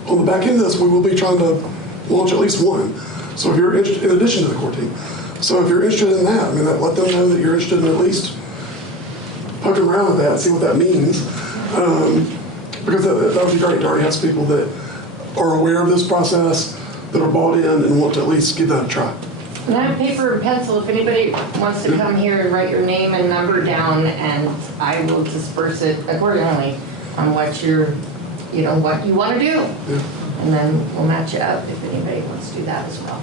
on the back end of this, we will be trying to launch at least one. So if you're interested, in addition to the core team. So if you're interested in that, I mean, let them know that you're interested in at least poking around with that and see what that means. Because that would be great to already have some people that are aware of this process, that are bought in and want to at least give that a try. And I have paper and pencil if anybody wants to come here and write your name and number down, and I will disperse it accordingly on what you're, what you want to do. And then we'll match you up if anybody wants to do that as well.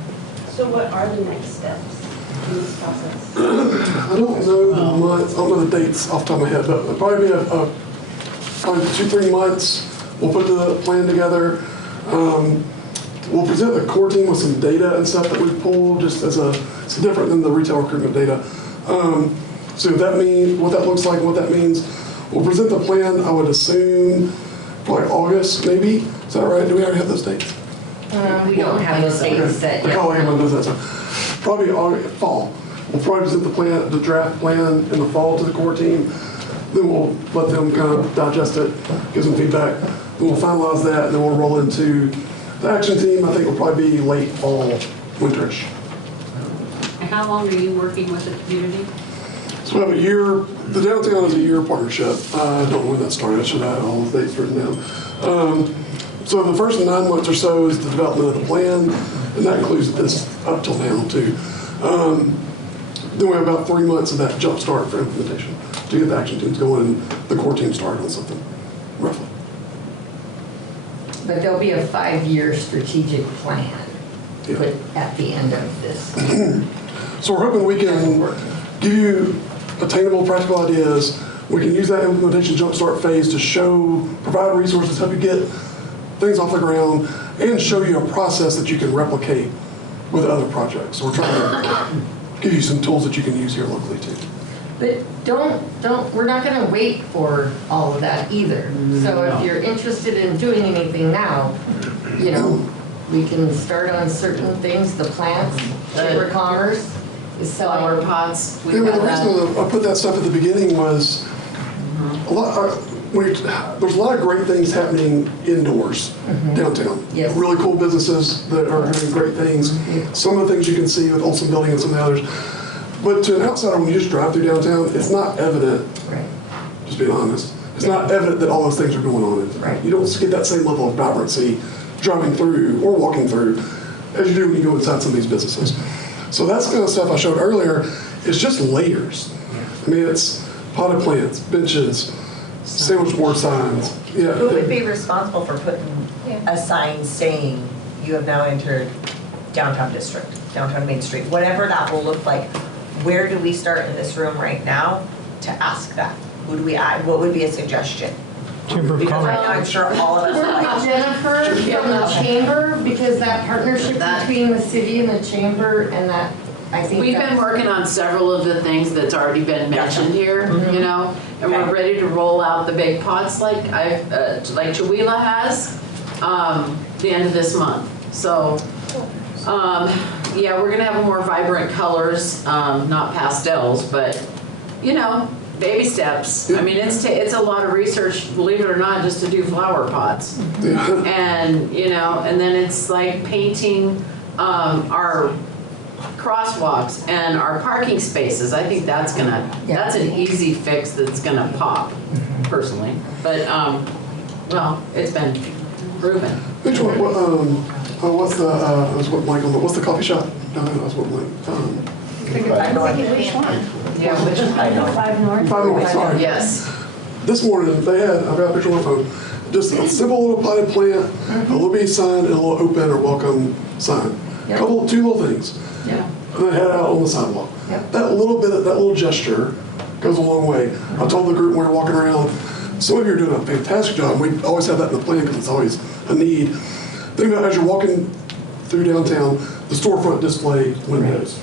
So what are the next steps in this process? I don't know the months, I don't know the dates off the top of my head, but it'll probably be probably 2-3 months. We'll put the plan together. We'll present the core team with some data and stuff that we've pulled, just as it's different than the retail recruitment data. So that means, what that looks like, what that means. We'll present the plan, I would assume, probably August, maybe. Is that right? Do we already have those dates? We don't have those dates set yet. Oh, everyone does that stuff. Probably fall. We'll probably present the plan, the draft plan in the fall to the core team. Then we'll let them kind of digest it, give some feedback. Then we'll finalize that, and then we'll roll into the action team. I think will probably be late fall, winterish. And how long are you working with the community? So we have a year, the downtown is a year partnership. I don't know when that started. I should have all the dates written down. So the first 9 months or so is the development of the plan, and that includes this up till now too. Then we have about 3 months of that jump start for implementation to get the action teams going and the core team started on something, roughly. But there'll be a 5-year strategic plan put at the end of this. So we're hoping we can give you attainable, practical ideas. We can use that implementation jumpstart phase to provide resources, help you get things off the ground, and show you a process that you can replicate with other projects. So we're trying to give you some tools that you can use here locally too. But we're not gonna wait for all of that either. So if you're interested in doing anything now, we can start on certain things, the plants, Chamber of Commerce is selling. Flower pots, The reason I put that stuff at the beginning was there's a lot of great things happening indoors downtown. Yes. Really cool businesses that are doing great things. Some of the things you can see with Olson Building and some of the others. But to an outsider, when you just drive through downtown, it's not evident, just being honest, it's not evident that all those things are going on. You don't get that same level of vibrancy driving through or walking through as you do when you go inside some of these businesses. So that's the kind of stuff I showed earlier. It's just layers. I mean, it's potted plants, benches, sandwich board signs. Who would be responsible for putting a sign saying you have now entered downtown district, downtown Main Street, whatever that will look like? Where do we start in this room right now to ask that? Who do we add? What would be a suggestion? Chamber of Because right Commerce. now I'm sure all of us are like. Jennifer from the chamber, because that partnership between the city and the chamber and that, I think We've been working on several of the things that's already been mentioned here, and we're ready to roll out the big pots like Chihuahua has, the end of this month. So, yeah, we're gonna have more vibrant colors, not pastels, but, baby steps. I mean, it's a lot of research, believe it or not, just to do flower pots. And, and then it's like painting our crosswalks and our parking spaces. I think that's an easy fix that's gonna pop, personally. But, well, it's been proven. Which one, what's the coffee shop? No, that's what Mike. Which one? Yeah, which one? 5 North. 5 North, sorry. Yes. This morning, I've got a picture on my phone. Just a simple little potted plant, a little bitty sign, and a little open or welcome sign. Yep. Two little things. Yeah. And then head out on the sidewalk. That little gesture goes a long way. I told the group when we were walking around, some of you are doing a fantastic job. We always have that in the plan because it's always a need. Think about as you're walking through downtown, the storefront display windows.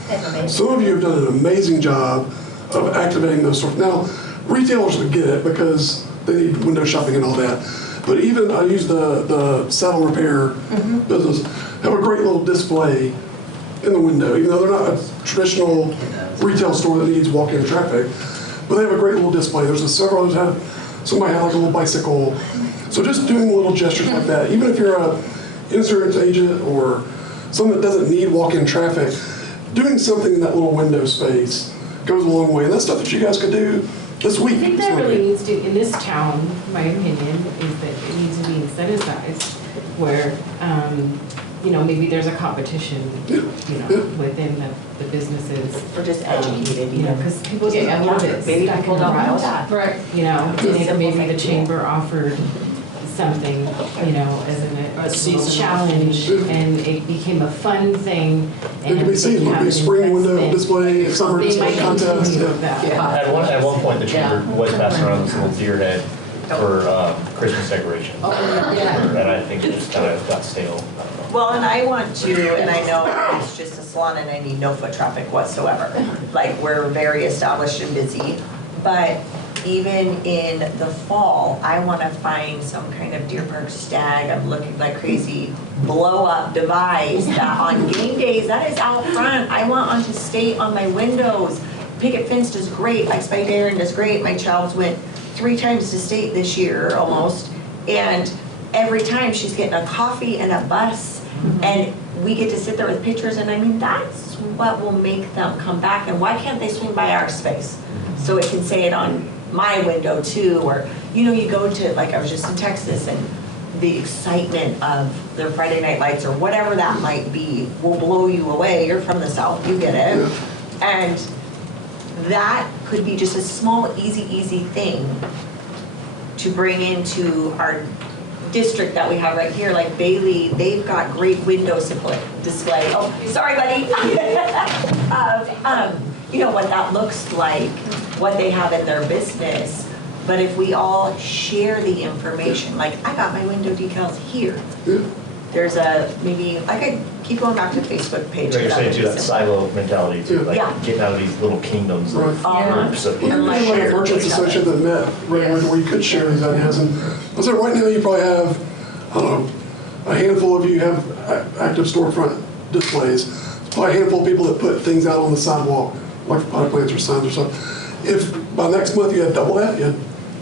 Some of you have done an amazing job of activating those stores. Now, retailers would get it because they need window shopping and all that. But even I use the saddle repair business, have a great little display in the window, even though they're not a traditional retail store that needs walk-in traffic, but they have a great little display. There's several others have, somebody had like a little bicycle. So just doing little gestures like that, even if you're a insurance agent or someone that doesn't need walk-in traffic, doing something in that little window space goes a long way. And that's stuff that you guys could do this week. I think that really needs to, in this town, my opinion, is that it needs to be incentivized where, maybe there's a competition, within the businesses. Or just educated, Because people get a little bit Maybe stuck people in a don't know rut. that. Right. Maybe the chamber offered something, as a challenge, and it became a fun thing. It could be seen, it could be a spring window display, summer They display might contest. continue with that. At one point, the chamber was passing around this little deer head for Christmas decoration. Oh, yeah. And I think it just kind of got stale. I don't know. Well, and I want to, and I know it's just a salon and I need no foot traffic whatsoever. Like, we're very established and busy, but even in the fall, I want to find some kind of Deer Park stag, I'm looking like crazy, blow up device that on game days, that is out front. I want on to stay on my windows. Picket Fence does great, Like Spike Aaron does great. My child's went 3 times to state this year almost, and every time she's getting a coffee and a bus, and we get to sit there with pictures, and I mean, that's what will make them come back. And why can't they swing by our space? So it can say it on my window too, or, you go to, like I was just in Texas, and the excitement of their Friday night lights or whatever that might be will blow you away. You're from the South, you get it. And that could be just a small, easy thing to bring into our district that we have right here, like Bailey. They've got great window display. Oh, sorry, buddy. Of what that looks like, what they have in their business. But if we all share the information, like I got my window decals here. There's maybe I could keep going back to the Facebook page. You're saying too, that silo mentality too, like getting out of these little kingdoms of groups of people. Like a merchants association that met regularly where you could share these ideas. And I said, right now you probably have, I don't know, a handful of you have active storefront displays. There's probably a handful of people that put things out on the sidewalk, like potted plants or signs or something. If by next month you had double that, you had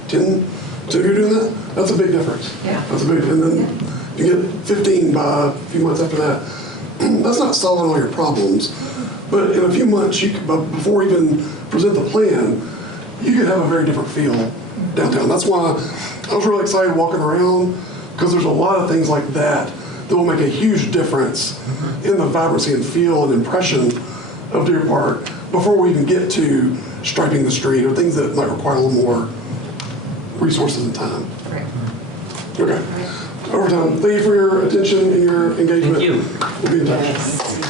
10, so if you're doing that, that's a big difference. Yeah. That's a big, and then you get 15 by a few months after that. That's not solving all your problems, but in a few months, before you even present the plan, you could have a very different feel downtown. That's why I was really excited walking around, because there's a lot of things like that that will make a huge difference in the vibrancy and feel and impression of Deer Park before we even get to striping the street or things that might require a little more resources and time. Okay. Overtime. Thank you for your attention and your engagement. Thank you. We'll be in touch.